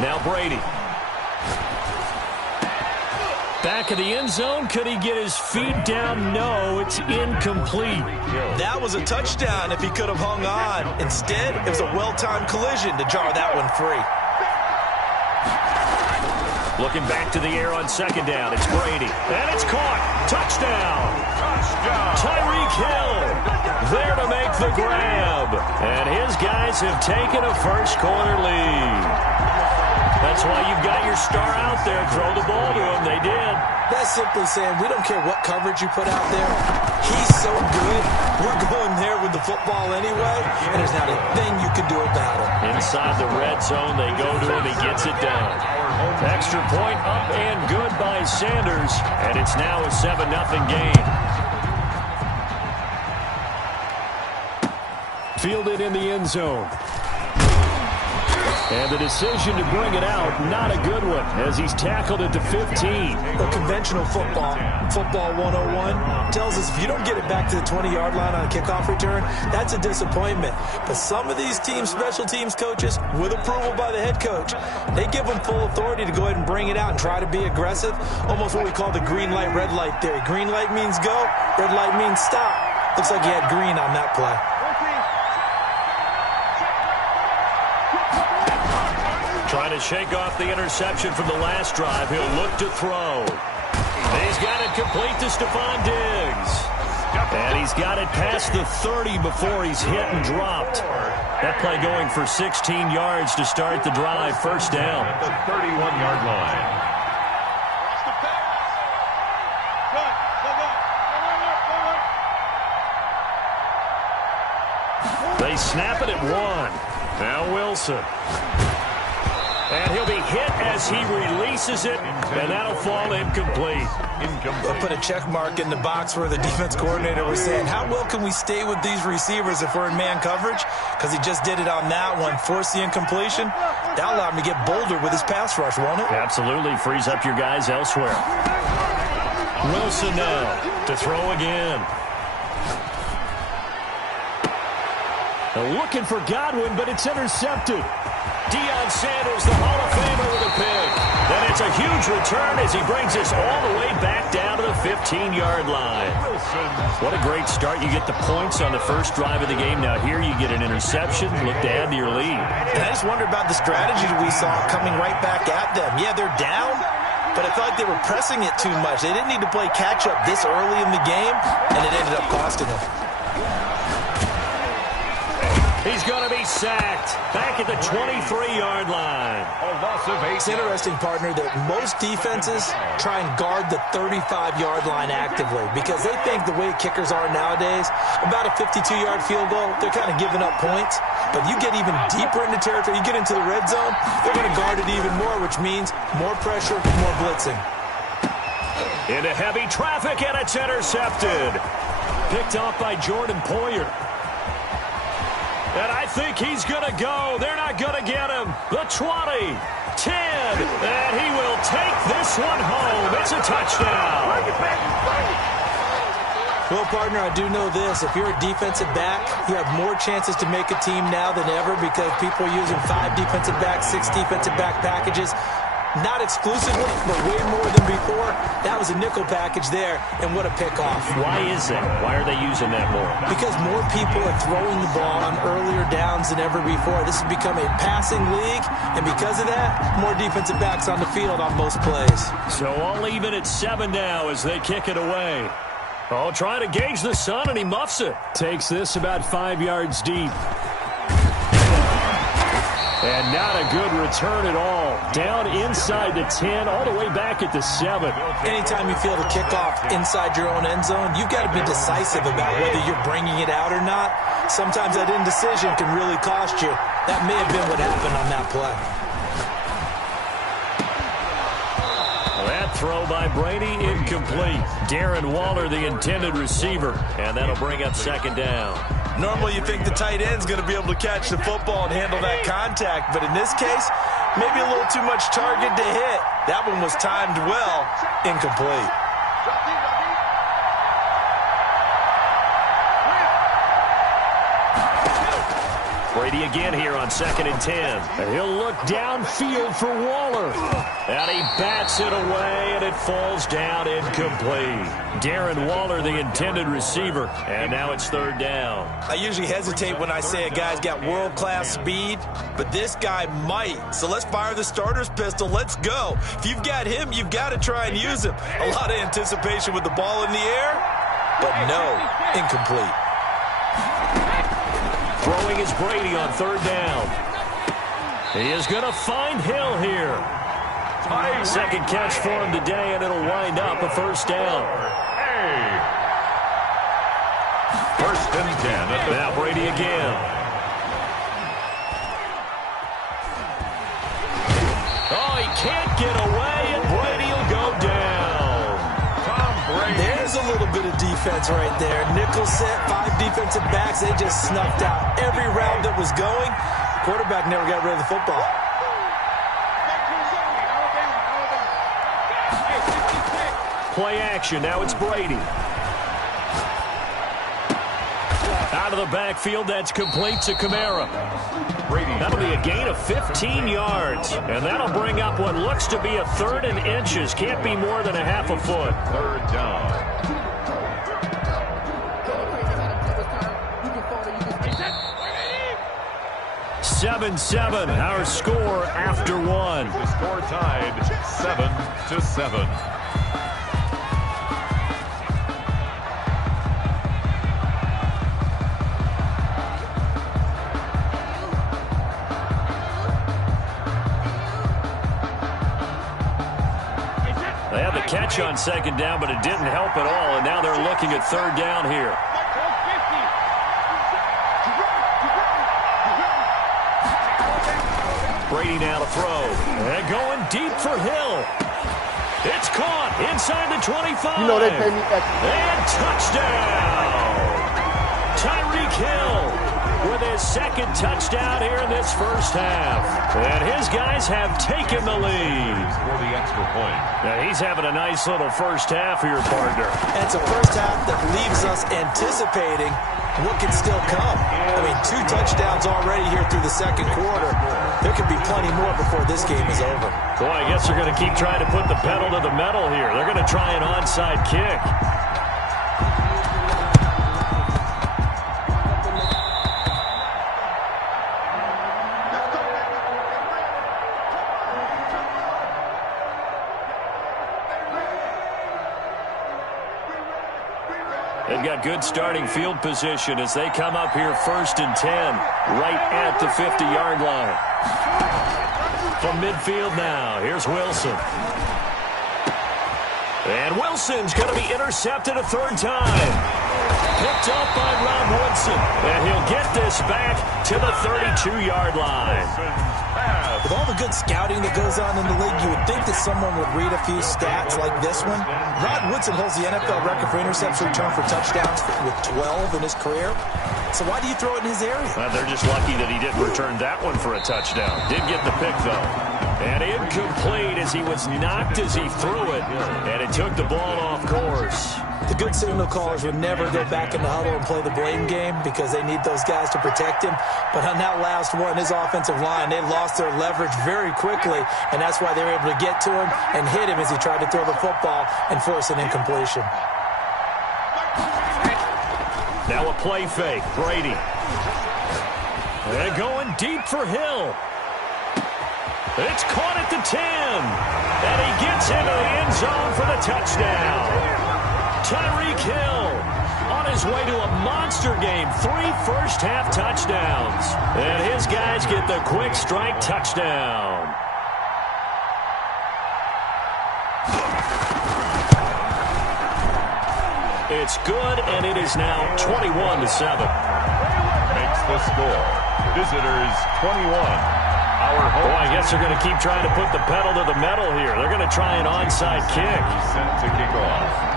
Now Brady. Back of the end zone. Could he get his feet down? No, it's incomplete. That was a touchdown if he could have hung on. Instead, it was a well-timed collision to jar that one free. Looking back to the air on second down. It's Brady. And it's caught. Touchdown. Tyreek Hill there to make the grab. And his guys have taken a first-quarter lead. That's why you've got your star out there. Throw the ball to him. They did. That's simply saying we don't care what coverage you put out there. He's so good. We're going there with the football anyway, and there's not a thing you can do about it. Inside the red zone, they go to him. He gets it done. Extra point up and good by Sanders, and it's now a 7-0 game. Fielded in the end zone. And the decision to bring it out, not a good one, as he's tackled at the 15. Well, conventional football 101, tells us if you don't get it back to the 20-yard line on a kickoff return, that's a disappointment. But some of these teams, special teams coaches, with approval by the head coach, they give them full authority to go ahead and bring it out and try to be aggressive, almost what we call the green light, red light theory. Green light means go, red light means stop. Looks like he had green on that play. Trying to shake off the interception from the last drive. He'll look to throw. He's got it complete to Stephon Diggs. And he's got it past the 30 before he's hit and dropped. That play going for 16 yards to start the drive. First down. At the 31-yard line. They snap it at 1. Now Wilson. And he'll be hit as he releases it, and that'll fall incomplete. They'll put a check mark in the box where the defense coordinator was saying, how well can we stay with these receivers if we're in man coverage? Because he just did it on that one, forced the incompletion. That'll allow him to get bolder with his pass rush, won't it? Absolutely. Frees up your guys elsewhere. Wilson now to throw again. Looking for Godwin, but it's intercepted. Deion Sanders, the Hall of Famer, with a pick. Then It's a huge return as he brings us all the way back down to the 15-yard line. What a great start. You get the points on the first drive of the game. Now here you get an interception. Look to add to your lead. And I just wonder about the strategy we saw coming right back at them. Yeah, they're down, but I felt like they were pressing it too much. They didn't need to play catch-up this early in the game, and it ended up costing them. He's going to be sacked back at the 23-yard line. It's interesting, partner, that most defenses try and guard the 35-yard line actively because they think the way kickers are nowadays, about a 52-yard field goal, they're kind of giving up points. But you get even deeper into territory, you get into the red zone, they're going to guard it even more, which means more pressure, more blitzing. Into heavy traffic, and it's intercepted. Picked off by Jordan Poyer. And I think he's going to go. They're not going to get him. The 20, 10, and he will take this one home. It's a touchdown. Well, partner, I do know this. If you're a defensive back, you have more chances to make a team now than ever because people are using 5 defensive backs, 6 defensive back packages. Not exclusively, but way more than before. That was a nickel package there, and what a pickoff. Why is that? Why are they using that more? Because more people are throwing the ball on earlier downs than ever before. This has become a passing league, and because of that, more defensive backs on the field on most plays. So all even at 7 now as they kick it away. Oh, trying to gauge the sun, and he muffs it. Takes this about 5 yards deep. And not a good return at all. Down inside the 10, all the way back at the 7. Anytime you feel the kickoff inside your own end zone, you've got to be decisive about whether you're bringing it out or not. Sometimes that indecision can really cost you. That may have been what happened on that play. That throw by Brady incomplete. Darren Waller, the intended receiver, and that'll bring up 2nd down. Normally you think the tight end's going to be able to catch the football and handle that contact, but in this case, maybe a little too much target to hit. That one was timed well, incomplete. Brady again here on 2nd and 10. He'll look downfield for Waller. And he bats it away, and it falls down incomplete. Darren Waller, the intended receiver, and now it's 3rd down. I usually hesitate when I say a guy's got world-class speed, but this guy might. So let's fire the starter's pistol. Let's go. If you've got him, you've got to try and use him. A lot of anticipation with the ball in the air, but no, incomplete. Throwing is Brady on 3rd down. He is going to find Hill here. 2nd catch for him today, and it'll wind up a 1st down. 1st and 10. Now Brady again. Oh, he can't get away, and Brady will go down. There's a little bit of defense right there. Nickel set, 5 defensive backs. They just snuffed out every route that was going. Quarterback never got rid of the football. Play action. Now it's Brady. Out of the backfield, that's complete to Kamara. That'll be a gain of 15 yards. And that'll bring up what looks to be a 3rd and inches. Can't be more than a half a foot. 3rd down. 7-7, our score after 1. The score tied 7-7. They had the catch on 2nd down, but it didn't help at all, and now they're looking at 3rd down here. Brady now to throw. And going deep for Hill. It's caught inside the 25. You know they pay me extra. And touchdown. Tyreek Hill with his 2nd touchdown here in this 1st half. And his guys have taken the lead. For the extra point. Now he's having a nice little 1st half here, partner. And it's a 1st half that leaves us anticipating what can still come. I mean, 2 touchdowns already here through the second quarter. There could be plenty more before this game is over. Boy, I guess they're going to keep trying to put the pedal to the metal here. They're going to try an onside kick. They've got good starting field position as they come up here 1st and 10, right at the 50-yard line. From midfield now, here's Wilson. And Wilson's going to be intercepted a 3rd time. Picked up by Rob Woodson. And he'll get this back to the 32-yard line. With all the good scouting that goes on in the league, you would think that someone would read a few stats like this one. Rod Woodson holds the NFL record for interception return for touchdowns with 12 in his career. So why do you throw it in his area? Well, they're just lucky that he didn't return that one for a touchdown. Did get the pick, though. And incomplete as he was knocked as he threw it. And it took the ball off course. The good signal callers would never go back in the huddle and play the blame game because they need those guys to protect him. But on that last one, his offensive line, they lost their leverage very quickly, and that's why they were able to get to him and hit him as he tried to throw the football and force an incompletion. Now a play fake, Brady. They're going deep for Hill. It's caught at the 10. And he gets into the end zone for the touchdown. Tyreek Hill on his way to a monster game. 3 first-half touchdowns. And his guys get the quick strike touchdown. It's good, and it is now 21-7. Makes the score. Visitors 21. Our home. Boy, I guess they're going to keep trying to put the pedal to the metal here. They're going to try an onside kick. Set to kick off.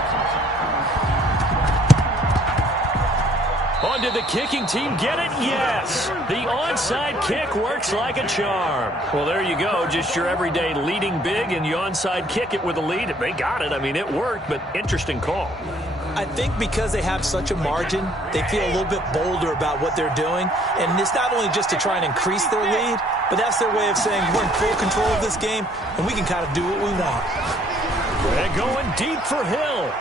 On did the kicking team get it? Yes. The onside kick works like a charm. Well, there you go. Just your everyday leading big, and you onside kick it with a lead. They got it. I mean, it worked, but interesting call. I think because they have such a margin, they feel a little bit bolder about what they're doing. And it's not only just to try and increase their lead, but that's their way of saying we're in full control of this game, and we can kind of do what we want. They're going deep for Hill.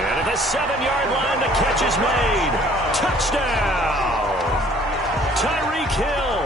And at the 7-yard line, the catch is made. Touchdown! Tyreek Hill